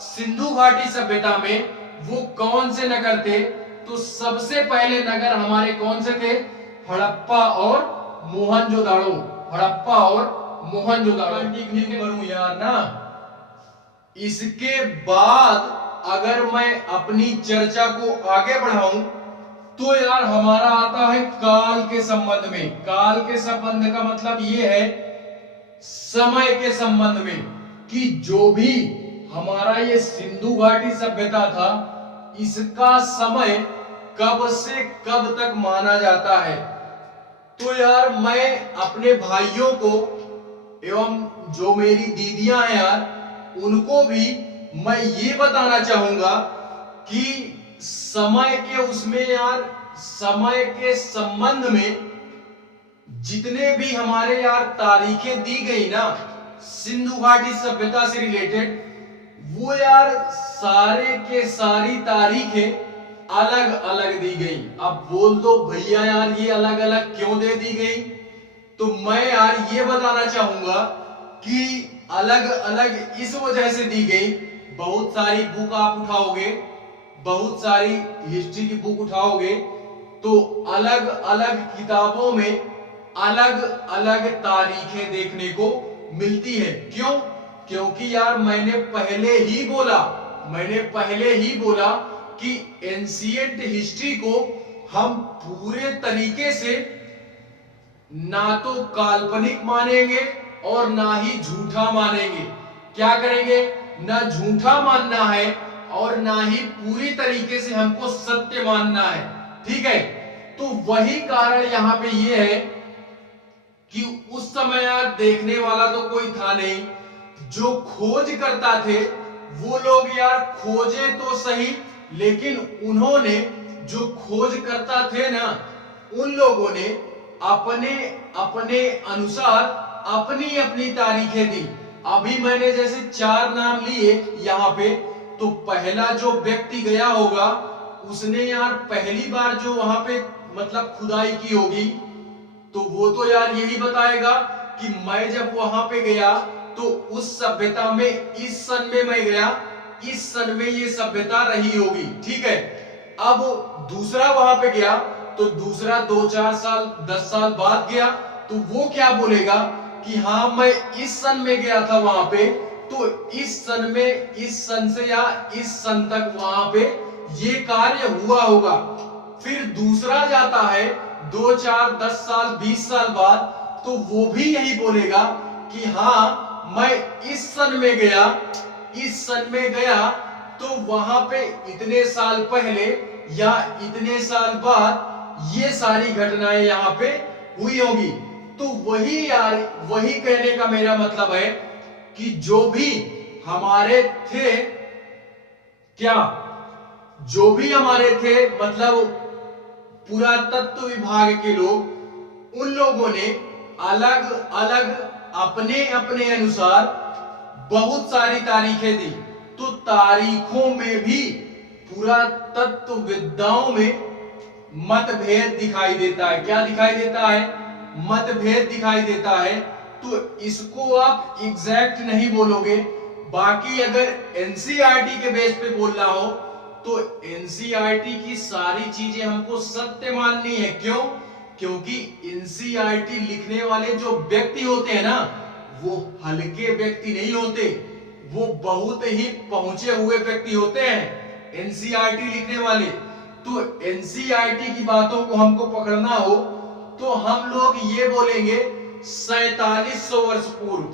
सिंधु घाटी सभ्यता में, वो कौन से नगर थे? तो सबसे पहले नगर हमारे कौन से थे? हड़प्पा और मोहनजोदाड़ो। हड़प्पा और मोहनजोदाड़ो। ठीक करूं यार ना। इसके बाद अगर मैं अपनी चर्चा को आगे बढ़ाऊं तो यार हमारा आता है काल के संबंध में। काल के संबंध का मतलब ये है समय के संबंध में, कि जो भी हमारा ये सिंधु घाटी सभ्यता था इसका समय कब से कब तक माना जाता है। तो यार मैं अपने भाइयों को एवं जो मेरी दीदियां हैं यार, उनको भी मैं ये बताना चाहूंगा कि समय के उसमें यार, समय के संबंध में जितने भी हमारे यार तारीखें दी गई ना सिंधु घाटी सभ्यता से रिलेटेड, वो यार सारे के सारी तारीखें अलग अलग दी गई। अब बोल दो भैया यार ये अलग अलग क्यों दे दी गई? तो मैं यार ये बताना चाहूंगा कि अलग अलग इस वजह से दी गई। बहुत सारी बुक आप उठाओगे, बहुत सारी हिस्ट्री की बुक उठाओगे तो अलग अलग किताबों में अलग अलग तारीखें देखने को मिलती है। क्यों? क्योंकि यार मैंने पहले ही बोला कि एंशिएंट हिस्ट्री को हम पूरे तरीके से ना तो काल्पनिक मानेंगे और ना ही झूठा मानेंगे। क्या करेंगे? ना झूठा मानना है और ना ही पूरी तरीके से हमको सत्य मानना है। ठीक है, तो वही कारण यहां पे ये है कि उस समय यार देखने वाला तो कोई था नहीं, जो खोज करता थे वो लोग यार खोजे तो सही, लेकिन उन्होंने जो खोज करता थे ना, उन लोगों ने अपने अपने अनुसार अपनी अपनी तारीखें दी। अभी मैंने जैसे 4 नाम लिए यहां पे, तो पहला जो व्यक्ति गया होगा उसने यार पहली बार जो वहां पे मतलब खुदाई की होगी, तो वो तो यार यही बताएगा कि मैं जब वहां पे गया तो उस सभ्यता में इस सन में मैं गया, इस सन में ये सभ्यता रही होगी। ठीक है, अब दूसरा वहां पे गया तो दूसरा 2-4 साल 10 साल बाद गया, तो वो क्या बोलेगा कि हाँ मैं इस सन में गया था वहां पे, तो इस सन में इस सन से या इस सन तक वहां पे ये कार्य हुआ होगा। फिर दूसरा जाता है 2-4-10 साल 20 साल बाद, तो वो भी यही बोलेगा कि हाँ मैं इस सन में गया, इस सन में गया, तो वहां पे इतने साल पहले या इतने साल बाद ये सारी घटनाएं यहां पे हुई होगी। तो वही यार, वही कहने का मेरा मतलब है कि जो भी हमारे थे, क्या जो भी हमारे थे मतलब पुरातत्व विभाग के लोग, उन लोगों ने अलग अलग अपने अपने अनुसार बहुत सारी तारीखें दी। तो तारीखों में भी पुरातत्व विद्वाओं में मतभेद दिखाई देता है। क्या दिखाई देता है? मतभेद दिखाई देता है। तो इसको आप एग्जैक्ट नहीं बोलोगे। बाकी अगर एनसीईआरटी के बेस पे बोलना हो तो एनसीईआरटी की सारी चीजें हमको सत्य माननी है। क्यों? क्योंकि एनसीईआरटी लिखने वाले जो व्यक्ति होते हैं ना, वो हल्के व्यक्ति नहीं होते, वो बहुत ही पहुंचे हुए व्यक्ति होते हैं एनसीईआरटी लिखने वाले। तो एनसीईआरटी की बातों को हमको पकड़ना हो तो हम लोग ये बोलेंगे 4700 वर्ष पूर्व।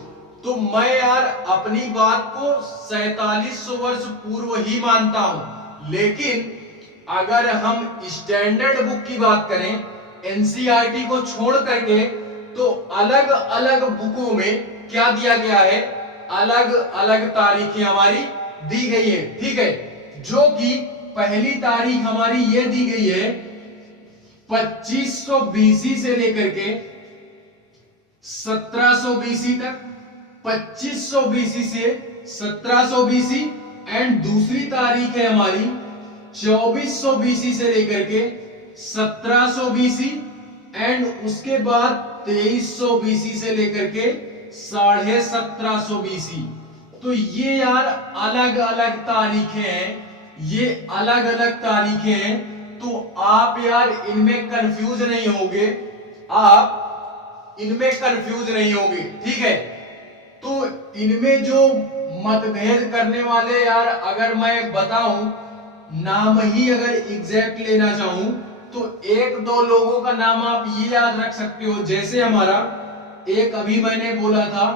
तो मैं यार अपनी बात को 4700 वर्ष पूर्व ही मानता हूं। लेकिन अगर हम स्टैंडर्ड बुक की बात करें एनसीईआरटी को छोड़ करके, तो अलग अलग बुकों में क्या दिया गया है? अलग अलग तारीखें हमारी दी गई है। ठीक है, जो कि पहली तारीख हमारी ये दी गई है 2500 बीसी से लेकर के 1700 बीसी तक, 2500 बीसी से 1700 बीसी। एंड दूसरी तारीख है हमारी 2400 बीसी से लेकर के 1700 बीसी। एंड उसके बाद 2300 बीसी से लेकर के 1750 बीसी। तो ये यार अलग अलग तारीखें हैं, ये अलग अलग तारीखें हैं। तो आप यार इनमें कंफ्यूज नहीं होंगे, आप इनमें कंफ्यूज नहीं होंगे। ठीक है, तो इनमें जो मतभेद करने वाले यार अगर मैं बताऊं, नाम ही अगर एग्जैक्ट लेना चाहूं तो 1-2 लोगों का नाम आप ये याद रख सकते हो। जैसे हमारा एक अभी मैंने बोला था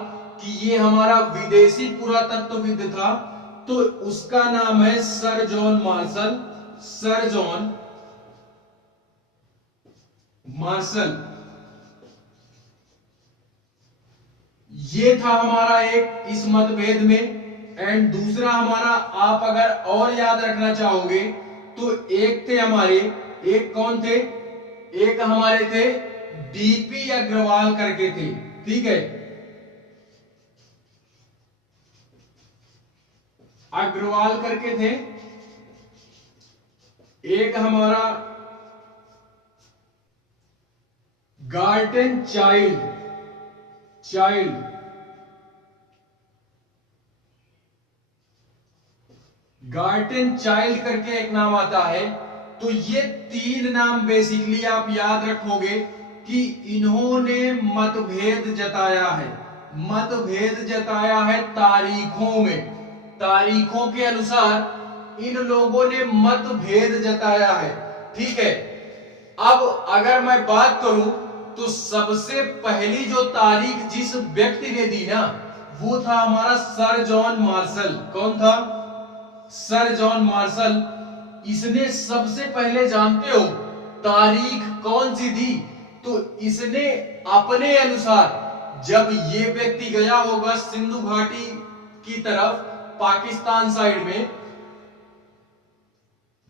कि ये हमारा विदेशी पुरातत्वविद था, तो उसका नाम है sir John Marshall. Sir John Marshall, ये था हमारा एक इस मतभेद में। एंड दूसरा हमारा, आप अगर और याद रखना चाहोगे तो एक थे हमारे, एक कौन थे? एक हमारे थे डीपी अग्रवाल करके थे। ठीक है, अग्रवाल करके थे। एक हमारा गार्टन चाइल्ड गार्टन चाइल्ड करके एक नाम आता है। तो ये 3 नाम बेसिकली आप याद रखोगे कि इन्होंने मतभेद जताया है। मतभेद जताया है तारीखों में। तारीखों के अनुसार इन लोगों ने मतभेद जताया है। ठीक है, अब अगर मैं बात करूं तो सबसे पहली जो तारीख जिस व्यक्ति ने दी ना, वो था हमारा सर जॉन मार्शल। कौन था? Sir John Marshall. इसने सबसे पहले, जानते हो तारीख कौन सी दी? तो इसने अपने अनुसार, जब ये व्यक्ति गया होगा सिंधु घाटी की तरफ पाकिस्तान साइड में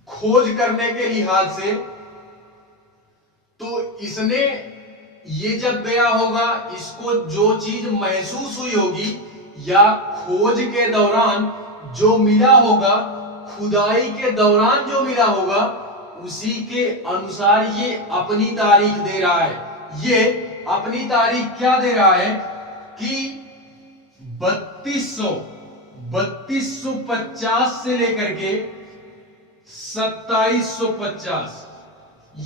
खोज करने के लिहाज से, तो इसने ये जब गया होगा, इसको जो चीज महसूस हुई होगी या खोज के दौरान जो मिला होगा, खुदाई के दौरान जो मिला होगा, उसी के अनुसार ये अपनी तारीख दे रहा है। ये अपनी तारीख क्या दे रहा है कि 3250 से लेकर के 2750,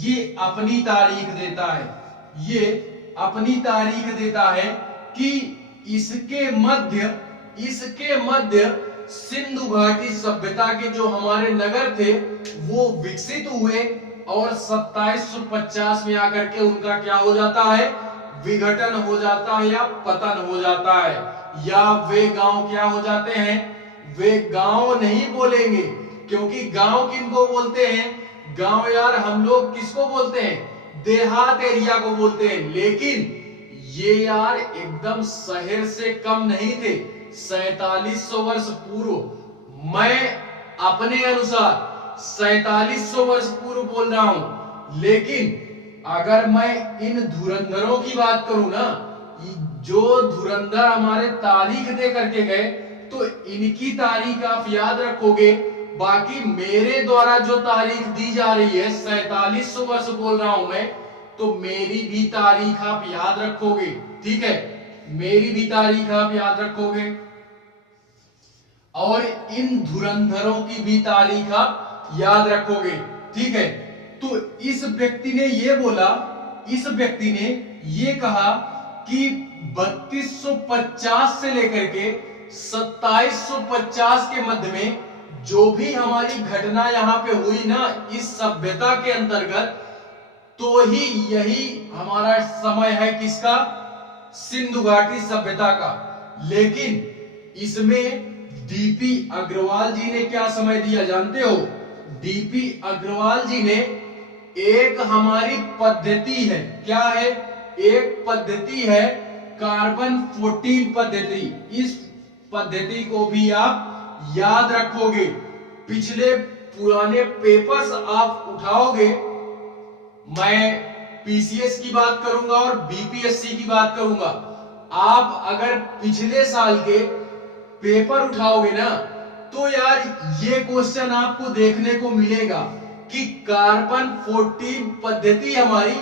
ये अपनी तारीख देता है। ये अपनी तारीख देता है कि इसके मध्य सिंधु घाटी सभ्यता के जो हमारे नगर थे वो विकसित हुए और 2750 में आकर के उनका क्या हो जाता है? विघटन हो जाता है या पतन हो जाता है, या वे गांव क्या हो जाते हैं? वे गांव नहीं बोलेंगे, क्योंकि गांव किनको बोलते हैं? गांव यार हम लोग किसको बोलते हैं? देहात एरिया को बोलते हैं। लेकिन ये यार एकदम शहर से कम नहीं थे। 4700 वर्ष पूर्व, मैं अपने अनुसार 4700 वर्ष पूर्व बोल रहा हूं। लेकिन अगर मैं इन धुरंधरों की बात करूं ना, जो धुरंधर हमारे तारीख दे करके गए, तो इनकी तारीख आप याद रखोगे। बाकी मेरे द्वारा जो तारीख दी जा रही है 4700 वर्ष बोल रहा हूं मैं, तो मेरी भी तारीख आप याद रखोगे। ठीक है, मेरी भी तारीख आप याद रखोगे और इन धुरंधरों की भी तारीख आप याद रखोगे। ठीक है, तो इस व्यक्ति ने ये बोला, इस व्यक्ति ने ये कहा कि 3250 से लेकर के 2750 के मध्य में जो भी हमारी घटना यहां पे हुई ना इस सभ्यता के अंतर्गत, तो ही यही हमारा समय है किसका? सिंधु घाटी सभ्यता का। लेकिन इसमें डीपी अग्रवाल जी ने क्या समय दिया जानते हो? डीपी अग्रवाल जी ने एक हमारी पद्धति है, क्या है? एक पद्धति है कार्बन 14 पद्धति। इस पद्धति को भी आप याद रखोगे। पिछले पुराने पेपर्स आप उठाओगे, मैं पीसीएस की बात करूंगा और बीपीएससी की बात करूंगा। आप अगर पिछले साल के पेपर उठाओगे ना, तो यार ये क्वेश्चन आपको देखने को मिलेगा कि कार्बन 14 पद्धति हमारी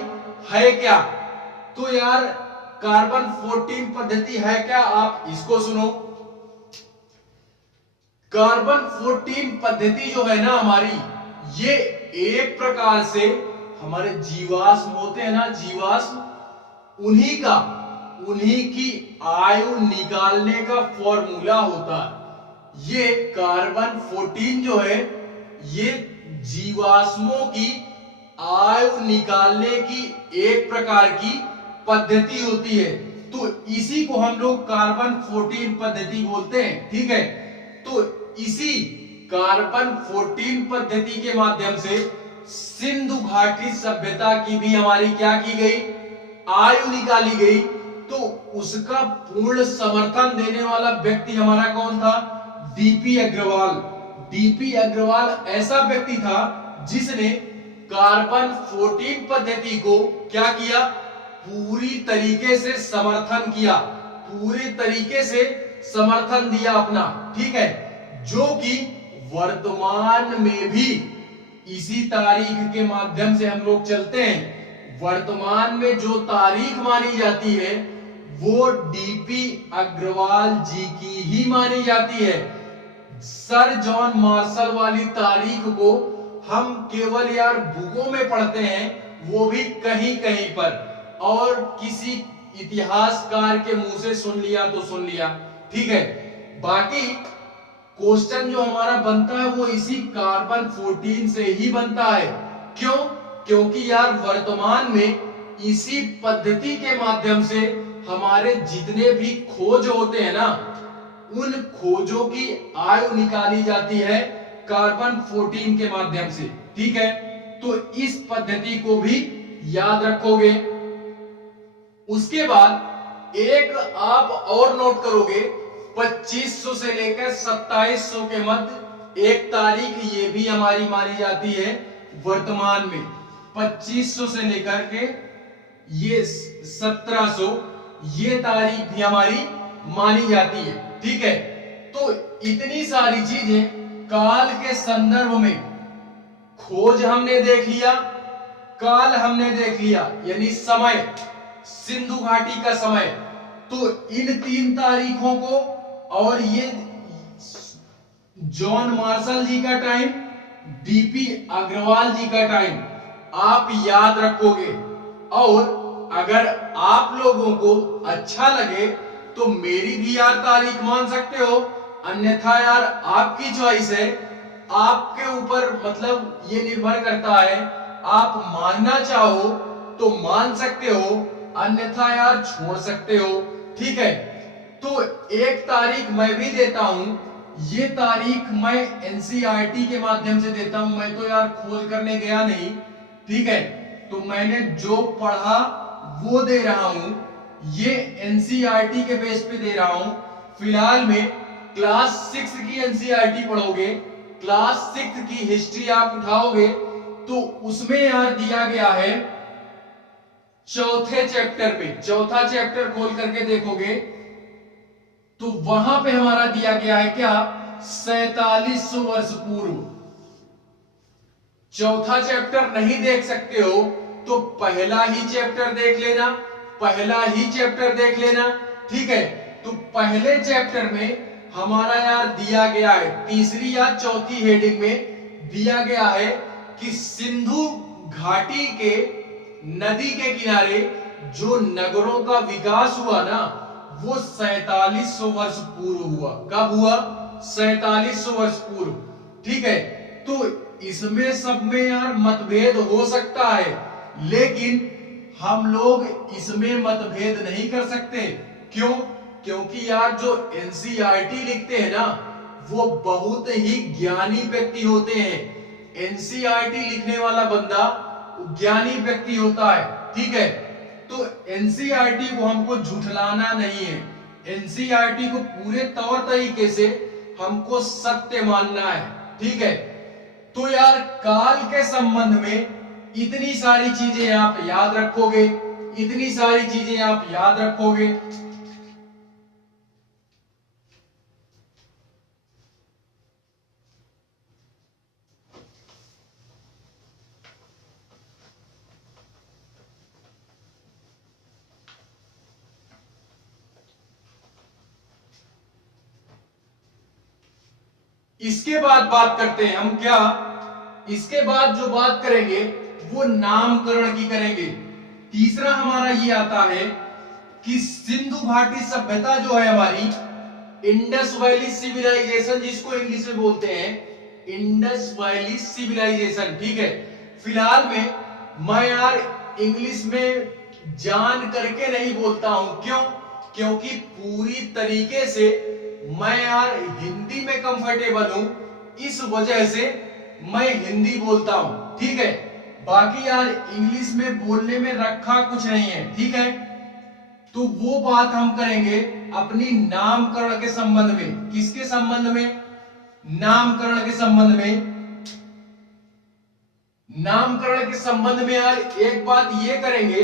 है क्या। तो यार कार्बन 14 पद्धति है क्या? आप इसको सुनो। कार्बन 14 पद्धति जो है ना हमारी, ये एक प्रकार से हमारे जीवाश्म होते हैं ना, जीवाश्म, उन्हीं की आयु निकालने का फॉर्मूला होता है। ये कार्बन 14 जो है, ये जीवाश्मों की आयु निकालने की एक प्रकार की पद्धति होती है। तो इसी को हम लोग कार्बन 14 पद्धति बोलते हैं। ठीक है, तो इसी कार्बन 14 पद्धति के माध्यम से सिंधु घाटी सभ्यता की भी हमारी क्या की गई? आयु निकाली गई। तो उसका पूर्ण समर्थन देने वाला व्यक्ति हमारा कौन था? डीपी अग्रवाल। डीपी अग्रवाल ऐसा व्यक्ति था जिसने कार्बन 14 पद्धति को क्या किया? पूरी तरीके से समर्थन किया, पूरी तरीके से समर्थन दिया अपना। ठीक है, जो कि वर्तमान में भी इसी तारीख के माध्यम से हम लोग चलते हैं। वर्तमान में जो तारीख मानी जाती है वो डीपी अग्रवाल जी की ही मानी जाती है। सर जॉन मार्शल वाली तारीख को हम केवल यार बुकों में पढ़ते हैं, वो भी कहीं कहीं पर, और किसी इतिहासकार के मुंह से सुन लिया तो सुन लिया, ठीक है। बाकी क्वेश्चन जो हमारा बनता है वो इसी कार्बन 14 से ही बनता है। क्यों? क्योंकि यार वर्तमान में इसी पद्धति के माध्यम से हमारे जितने भी खोज होते हैं ना, उन खोजों की आयु निकाली जाती है कार्बन 14 के माध्यम से, ठीक है। तो इस पद्धति को भी याद रखोगे। उसके बाद एक आप और नोट करोगे, 2500 से लेकर 2700 के मध्य एक तारीख ये भी हमारी मानी जाती है वर्तमान में। 2500 से लेकर के ये 1700 ये तारीख भी हमारी मानी जाती है, ठीक है। तो इतनी सारी चीजें काल के संदर्भ में, खोज हमने देख लिया, काल हमने देख लिया यानी समय, सिंधु घाटी का समय। तो इन 3 तारीखों को और ये जॉन मार्शल जी का टाइम, बीपी अग्रवाल जी का टाइम आप याद रखोगे। और अगर आप लोगों को अच्छा लगे तो मेरी भी यार तारीख मान सकते हो, अन्यथा यार आपकी चॉइस है, आपके ऊपर मतलब ये निर्भर करता है। आप मानना चाहो तो मान सकते हो, अन्यथा यार छोड़ सकते हो, ठीक है। तो एक तारीख मैं भी देता हूं, ये तारीख मैं एनसीईआरटी के माध्यम से देता हूं, मैं तो यार खोज करने गया नहीं, ठीक है। तो मैंने जो पढ़ा वो दे रहा हूं, ये एनसीईआरटी के बेस पे दे रहा हूं। फिलहाल में क्लास 6 की एनसीईआरटी पढ़ोगे, क्लास 6 की हिस्ट्री आप उठाओगे तो उसमें यार दिया गया है चौथे चैप्टर में, चौथा चैप्टर खोल करके देखोगे तो वहां पे हमारा दिया गया है क्या, 4700 वर्ष पूर्व। चौथा चैप्टर नहीं देख सकते हो तो पहला ही चैप्टर देख लेना, पहला ही चैप्टर देख लेना, ठीक है। तो पहले चैप्टर में हमारा यार दिया गया है, तीसरी या चौथी हेडिंग में दिया गया है कि सिंधु घाटी के नदी के किनारे जो नगरों का विकास हुआ ना, वो 4700 वर्ष पूर्व हुआ। कब हुआ? 4700 वर्ष पूर्व, ठीक है। तो इसमें सब में यार मतभेद हो सकता है, लेकिन हम लोग इसमें मतभेद नहीं कर सकते। क्यों? क्योंकि यार जो एनसीईआरटी लिखते हैं ना, वो बहुत ही ज्ञानी व्यक्ति होते हैं। एनसीईआरटी लिखने वाला बंदा ज्ञानी व्यक्ति होता है, ठीक है। तो एनसीईआरटी को हमको झुठलाना नहीं है, एनसीईआरटी को पूरे तौर तरीके से हमको सत्य मानना है, ठीक है। तो यार काल के संबंध में इतनी सारी चीजें आप याद रखोगे, इतनी सारी चीजें आप याद रखोगे। इसके बाद बात करते हैं हम क्या, इसके बाद जो बात करेंगे वो नामकरण की करेंगे। तीसरा हमारा ये आता है कि सिंधु घाटी सभ्यता जो है हमारी, इंडस वैली सिविलाइजेशन जिसको इंग्लिश में बोलते हैं, इंडस वैली सिविलाइजेशन, ठीक है। फिलहाल में मैं यार इंग्लिश में जान करके नहीं बोलता हूं। क्यों? क्योंकि पूरी तरीके से मैं यार हिंदी में कंफर्टेबल हूं, इस वजह से मैं हिंदी बोलता हूं, ठीक है। बाकी यार इंग्लिश में बोलने में रखा कुछ नहीं है, ठीक है। तो वो बात हम करेंगे अपनी नामकरण के संबंध में। किसके संबंध में? नामकरण के संबंध में। नामकरण के संबंध में यार एक बात ये करेंगे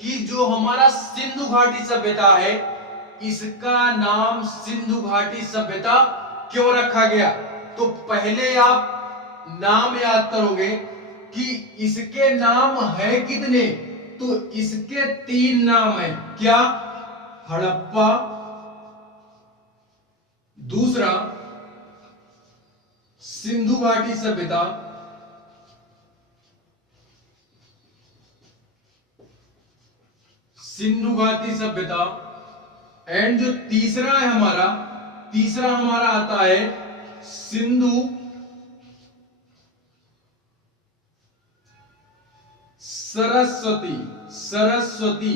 कि जो हमारा सिंधु घाटी सभ्यता है, इसका नाम सिंधु घाटी सभ्यता क्यों रखा गया? तो पहले आप नाम याद करोगे कि इसके नाम है कितने, तो इसके 3 नाम हैं। क्या? हड़प्पा, दूसरा सिंधु घाटी सभ्यता, सिंधु घाटी सभ्यता। एंड जो तीसरा है हमारा, तीसरा हमारा आता है सिंधु सरस्वती, सरस्वती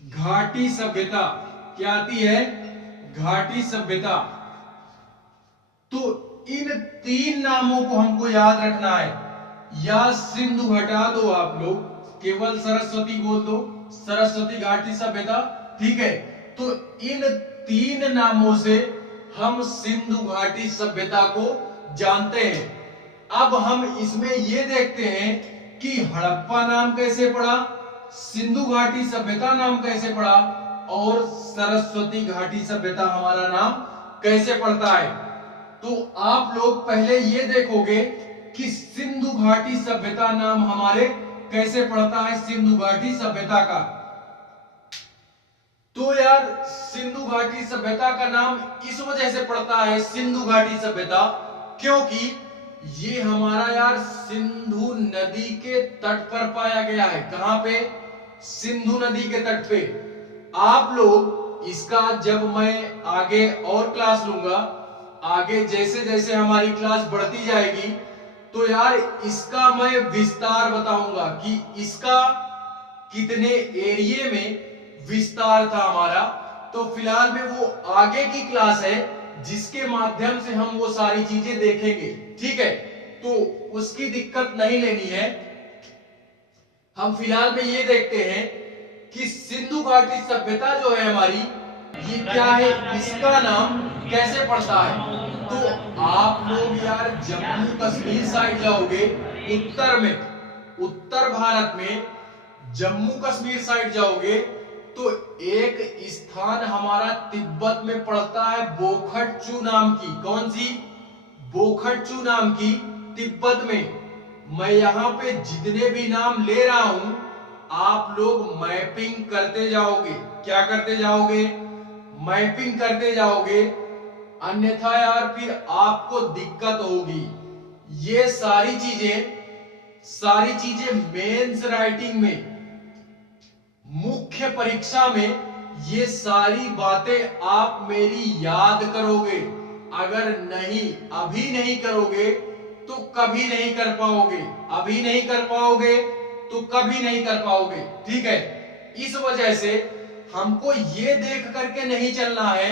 घाटी सभ्यता। क्या आती है? घाटी सभ्यता। तो इन तीन नामों को हमको याद रखना है। या सिंधु हटा दो आप लोग, केवल सरस्वती बोल दो, सरस्वती घाटी सभ्यता। ठीक है, तो इन तीन नामों से हम सिंधु घाटी सभ्यता को जानते हैं। अब हम इसमें यह देखते हैं कि हड़प्पा नाम कैसे पड़ा, सिंधु घाटी सभ्यता नाम कैसे पड़ा, और सरस्वती घाटी सभ्यता हमारा नाम कैसे पड़ता है। तो आप लोग पहले ये देखोगे कि सिंधु घाटी सभ्यता नाम हमारे कैसे पड़ता है, सिंधु घाटी सभ्यता का। तो यार सिंधु घाटी सभ्यता का नाम इस वजह से पड़ता है सिंधु घाटी सभ्यता, क्योंकि ये हमारा यार सिंधु नदी के तट पर पाया गया है। कहां पे? सिंधु नदी के तट पे। आप लोग इसका जब मैं आगे और क्लास लूंगा, आगे जैसे जैसे हमारी क्लास बढ़ती जाएगी, तो यार इसका मैं विस्तार बताऊंगा कि इसका कितने एरिया में विस्तार था हमारा। तो फिलहाल में वो आगे की क्लास है जिसके माध्यम से हम वो सारी चीजें देखेंगे। ठीक है, तो उसकी दिक्कत नहीं लेनी है। हम फिलहाल में ये देखते हैं कि सिंधु घाटी सभ्यता जो है हमारी, ये क्या है, इसका नाम कैसे पड़ता है। तो आप लोग यार जम्मू कश्मीर साइड जाओगे, उत्तर में, उत्तर भारत में जम्मू कश्मीर साइड जाओगे तो एक स्थान हमारा तिब्बत में पड़ता है, बोखटचू नाम की। कौन सी? बोखटचू नाम की, तिब्बत में। मैं यहां पे जितने भी नाम ले रहा हूं, आप लोग मैपिंग करते जाओगे। क्या करते जाओगे? मैपिंग करते जाओगे, अन्यथा यार फिर आपको दिक्कत होगी। ये सारी चीजें मेंस राइटिंग में, मुख्य परीक्षा में ये सारी बातें आप मेरी याद करोगे। अगर नहीं, अभी नहीं करोगे तो कभी नहीं कर पाओगे, अभी नहीं कर पाओगे तो कभी नहीं कर पाओगे। ठीक है, इस वजह से हमको ये देख करके नहीं चलना है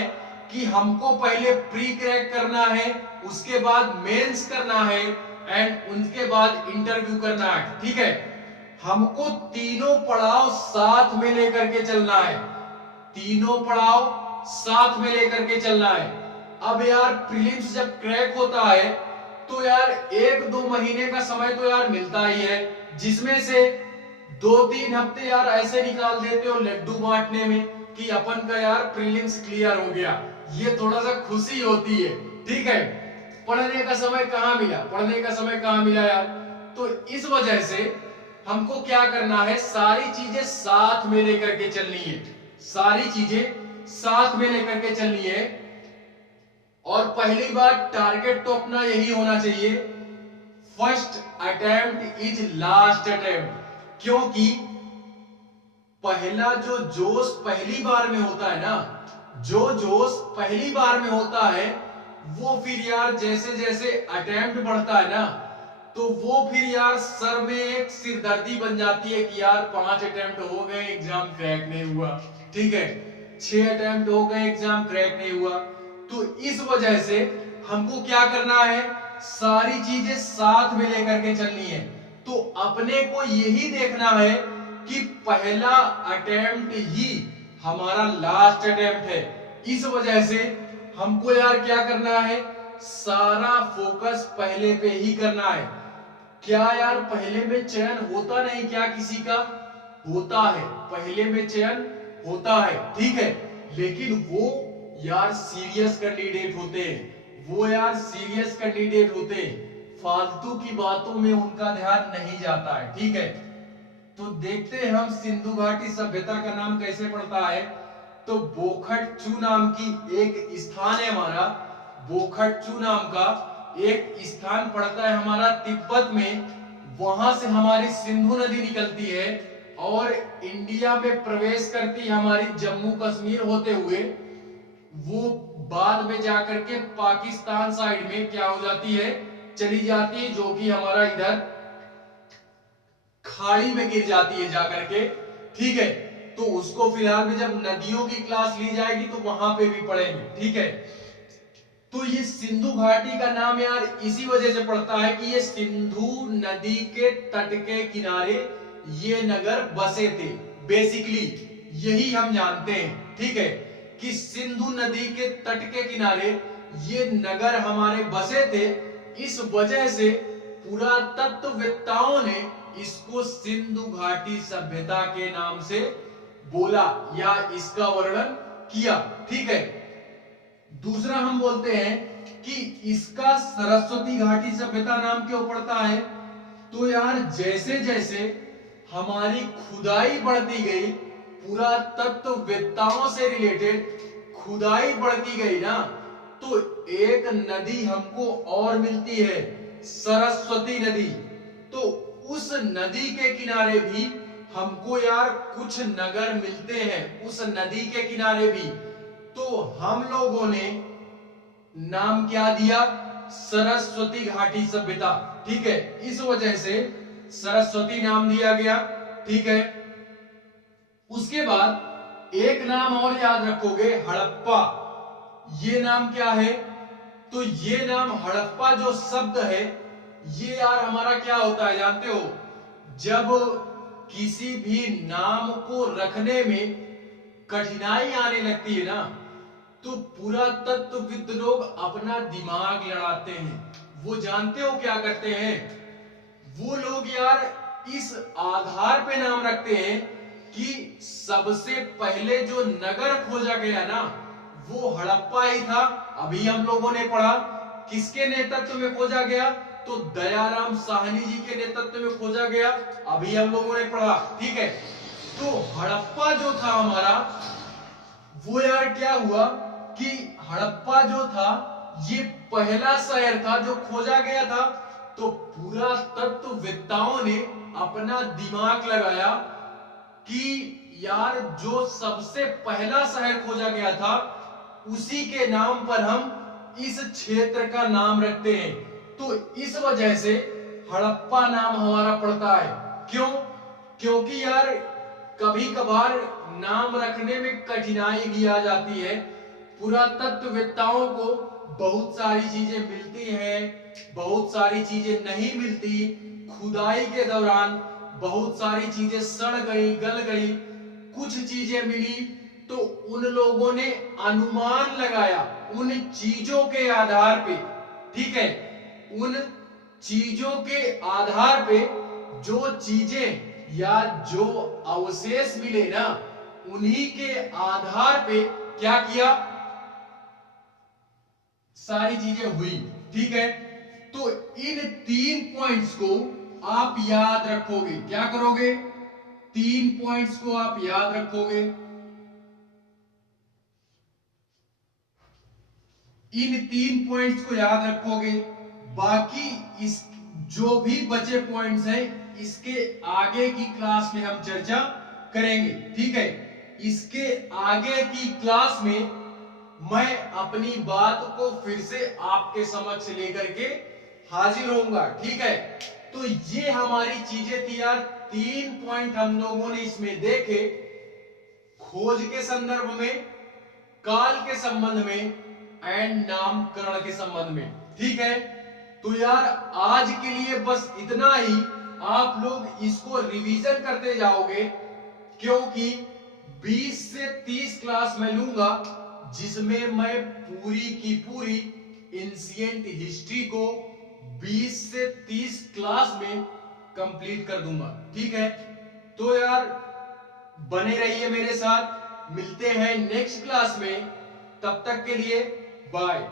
कि हमको पहले प्री क्रैक करना है, उसके बाद मेंस करना है, एंड उनके बाद इंटरव्यू करना है। ठीक है, हमको तीनों पड़ाव साथ में लेकर के चलना है, तीनों पड़ाव साथ में लेकर के चलना है। अब यार प्रीलिम्स जब क्रैक होता है तो यार 1-2 महीने का समय तो यार मिलता ही है, जिसमें से 2-3 हफ्ते यार ऐसे निकाल देते हो लड्डू बांटने में कि अपन का यार प्रीलिम्स क्लियर हो गया। ये थोड़ा सा खुशी होती है। ठीक है, पढ़ने का समय कहां मिला, पढ़ने का समय कहां मिला यार। तो इस वजह से हमको क्या करना है, सारी चीजें साथ में लेकर के चलनी है, सारी चीजें साथ में लेकर के चलनी है। और पहली बात, टारगेट तो अपना यही होना चाहिए, first attempt is last attempt. क्योंकि पहला जो जोश पहली बार में होता है ना, जो जोश पहली बार में होता है, वो फिर यार जैसे जैसे अटेम्प्ट बढ़ता है ना, तो वो फिर यार सर में एक सिरदर्दी बन जाती है कि यार 5 अटेम्प्ट हो गए, एग्जाम क्रैक नहीं हुआ। ठीक है, 6 अटेम्प्ट हो गए, एग्जाम क्रैक नहीं हुआ। तो इस वजह से हमको क्या करना है, सारी चीजें साथ में लेकर के चलनी है। तो अपने को यही देखना है कि पहला अटेम्प्ट ही हमारा लास्ट अटेम्प्ट है। इस वजह से हमको यार क्या करना है, सारा फोकस पहले पे ही करना है। क्या यार पहले में चयन होता नहीं क्या किसी का? होता है, पहले में चयन होता है। ठीक है, लेकिन वो यार सीरियस कैंडिडेट होते हैं, वो यार सीरियस कैंडिडेट होते हैं, फालतू की बातों में उनका ध्यान नहीं जाता है। ठीक है, तो देखते हैं हम सिंधु घाटी सभ्यता का नाम कैसे पड़ता है। तो बोखटचू नाम की एक स्थान है हमारा, बोखटचू नाम का एक स्थान पड़ता है हमारा तिब्बत में। वहां से हमारी सिंधु नदी निकलती है और इंडिया में प्रवेश करती हमारी जम्मू कश्मीर होते हुए वो बाद में जाकर के पाकिस्तान साइड में क्या हो जाती है, चली जाती है, जो कि हमारा इधर खाड़ी में गिर जाती है जाकर के। ठीक है, तो उसको फिलहाल में जब नदियों की क्लास ली जाएगी तो वहां पे भी पढ़ेंगे। ठीक है, तो ये सिंधु घाटी का नाम यार इसी वजह से पड़ता है कि ये सिंधु नदी के तट के किनारे ये नगर बसे थे। बेसिकली यही हम जानते हैं, ठीक है, कि सिंधु नदी के तट के किनारे ये नगर हमारे बसे थे। इस वजह से पुरातत्ववेत्ताओं ने इसको सिंधु घाटी सभ्यता के नाम से बोला या इसका वर्णन किया। ठीक है, दूसरा हम बोलते हैं कि इसका सरस्वती घाटी सभ्यता नाम क्यों पड़ता है। तो यार जैसे जैसे हमारी खुदाई बढ़ती गई, पुरातत्ववेत्ताओं से रिलेटेड खुदाई बढ़ती गई ना, तो एक नदी हमको और मिलती है, सरस्वती नदी। तो उस नदी के किनारे भी हमको यार कुछ नगर मिलते हैं, उस नदी के किनारे भी। तो हम लोगों ने नाम क्या दिया, सरस्वती घाटी सभ्यता। ठीक है, इस वजह से सरस्वती नाम दिया गया। ठीक है, उसके बाद एक नाम और याद रखोगे, हड़प्पा। ये नाम क्या है, तो ये नाम हड़प्पा जो शब्द है ये यार हमारा क्या होता है जानते हो, जब किसी भी नाम को रखने में कठिनाई आने लगती है ना, तो पुरातत्वविद लोग अपना दिमाग लड़ाते हैं। वो जानते हो क्या करते हैं, वो लोग यार इस आधार पे नाम रखते हैं कि सबसे पहले जो नगर खोजा गया ना वो हड़प्पा ही था। अभी हम लोगों ने पढ़ा किसके नेतृत्व में खोजा गया, तो दयाराम साहनी जी के नेतृत्व में खोजा गया, अभी हम लोगों ने पढ़ा। ठीक है, तो हड़प्पा जो था हमारा, वो यार क्या हुआ कि हड़प्पा जो था ये पहला शहर था जो खोजा गया था। तो पुरातत्ववेत्ताओं ने अपना दिमाग लगाया कि यार जो सबसे पहला शहर खोजा गया था उसी के नाम पर हम इस क्षेत्र का नाम रखते हैं। तो इस वजह से हड़प्पा नाम हमारा पड़ता है। क्यों, क्योंकि यार कभी कभार नाम रखने में कठिनाई भी आ जाती है। पुरातत्ववेत्ताओं को बहुत सारी चीजें मिलती हैं, बहुत सारी चीजें नहीं मिलती। खुदाई के दौरान बहुत सारी चीजें सड़ गई, गल गई, कुछ चीजें मिली, तो उन लोगों ने अनुमान लगाया उन चीजों के आधार पे। ठीक है, उन चीजों के आधार पे जो चीजें या जो अवशेष मिले ना, उन्हीं के आधार पे क्या किया, सारी चीजें हुई। ठीक है, तो इन 3 पॉइंट्स को आप याद रखोगे। क्या करोगे, 3 पॉइंट्स को आप याद रखोगे। इन 3 पॉइंट्स को याद रखोगे। बाकी इस जो भी बचे पॉइंट्स हैं इसके आगे की क्लास में हम चर्चा करेंगे। ठीक है, इसके आगे की क्लास में मैं अपनी बात को फिर से आपके समक्ष लेकर के हाजिर होऊंगा। ठीक है, तो ये हमारी चीजें थी यार, 3 पॉइंट हम लोगों ने इसमें देखे, खोज के संदर्भ में, काल के संबंध में एंड नामकरण के संबंध में। ठीक है, तो यार आज के लिए बस इतना ही। आप लोग इसको रिवीजन करते जाओगे, क्योंकि 20 से 30 क्लास मैं लूंगा जिसमें मैं पूरी की पूरी एंशिएंट हिस्ट्री को 20 से 30 क्लास में कंप्लीट कर दूंगा। ठीक है, तो यार बने रहिए मेरे साथ, मिलते हैं नेक्स्ट क्लास में, तब तक के लिए बाय।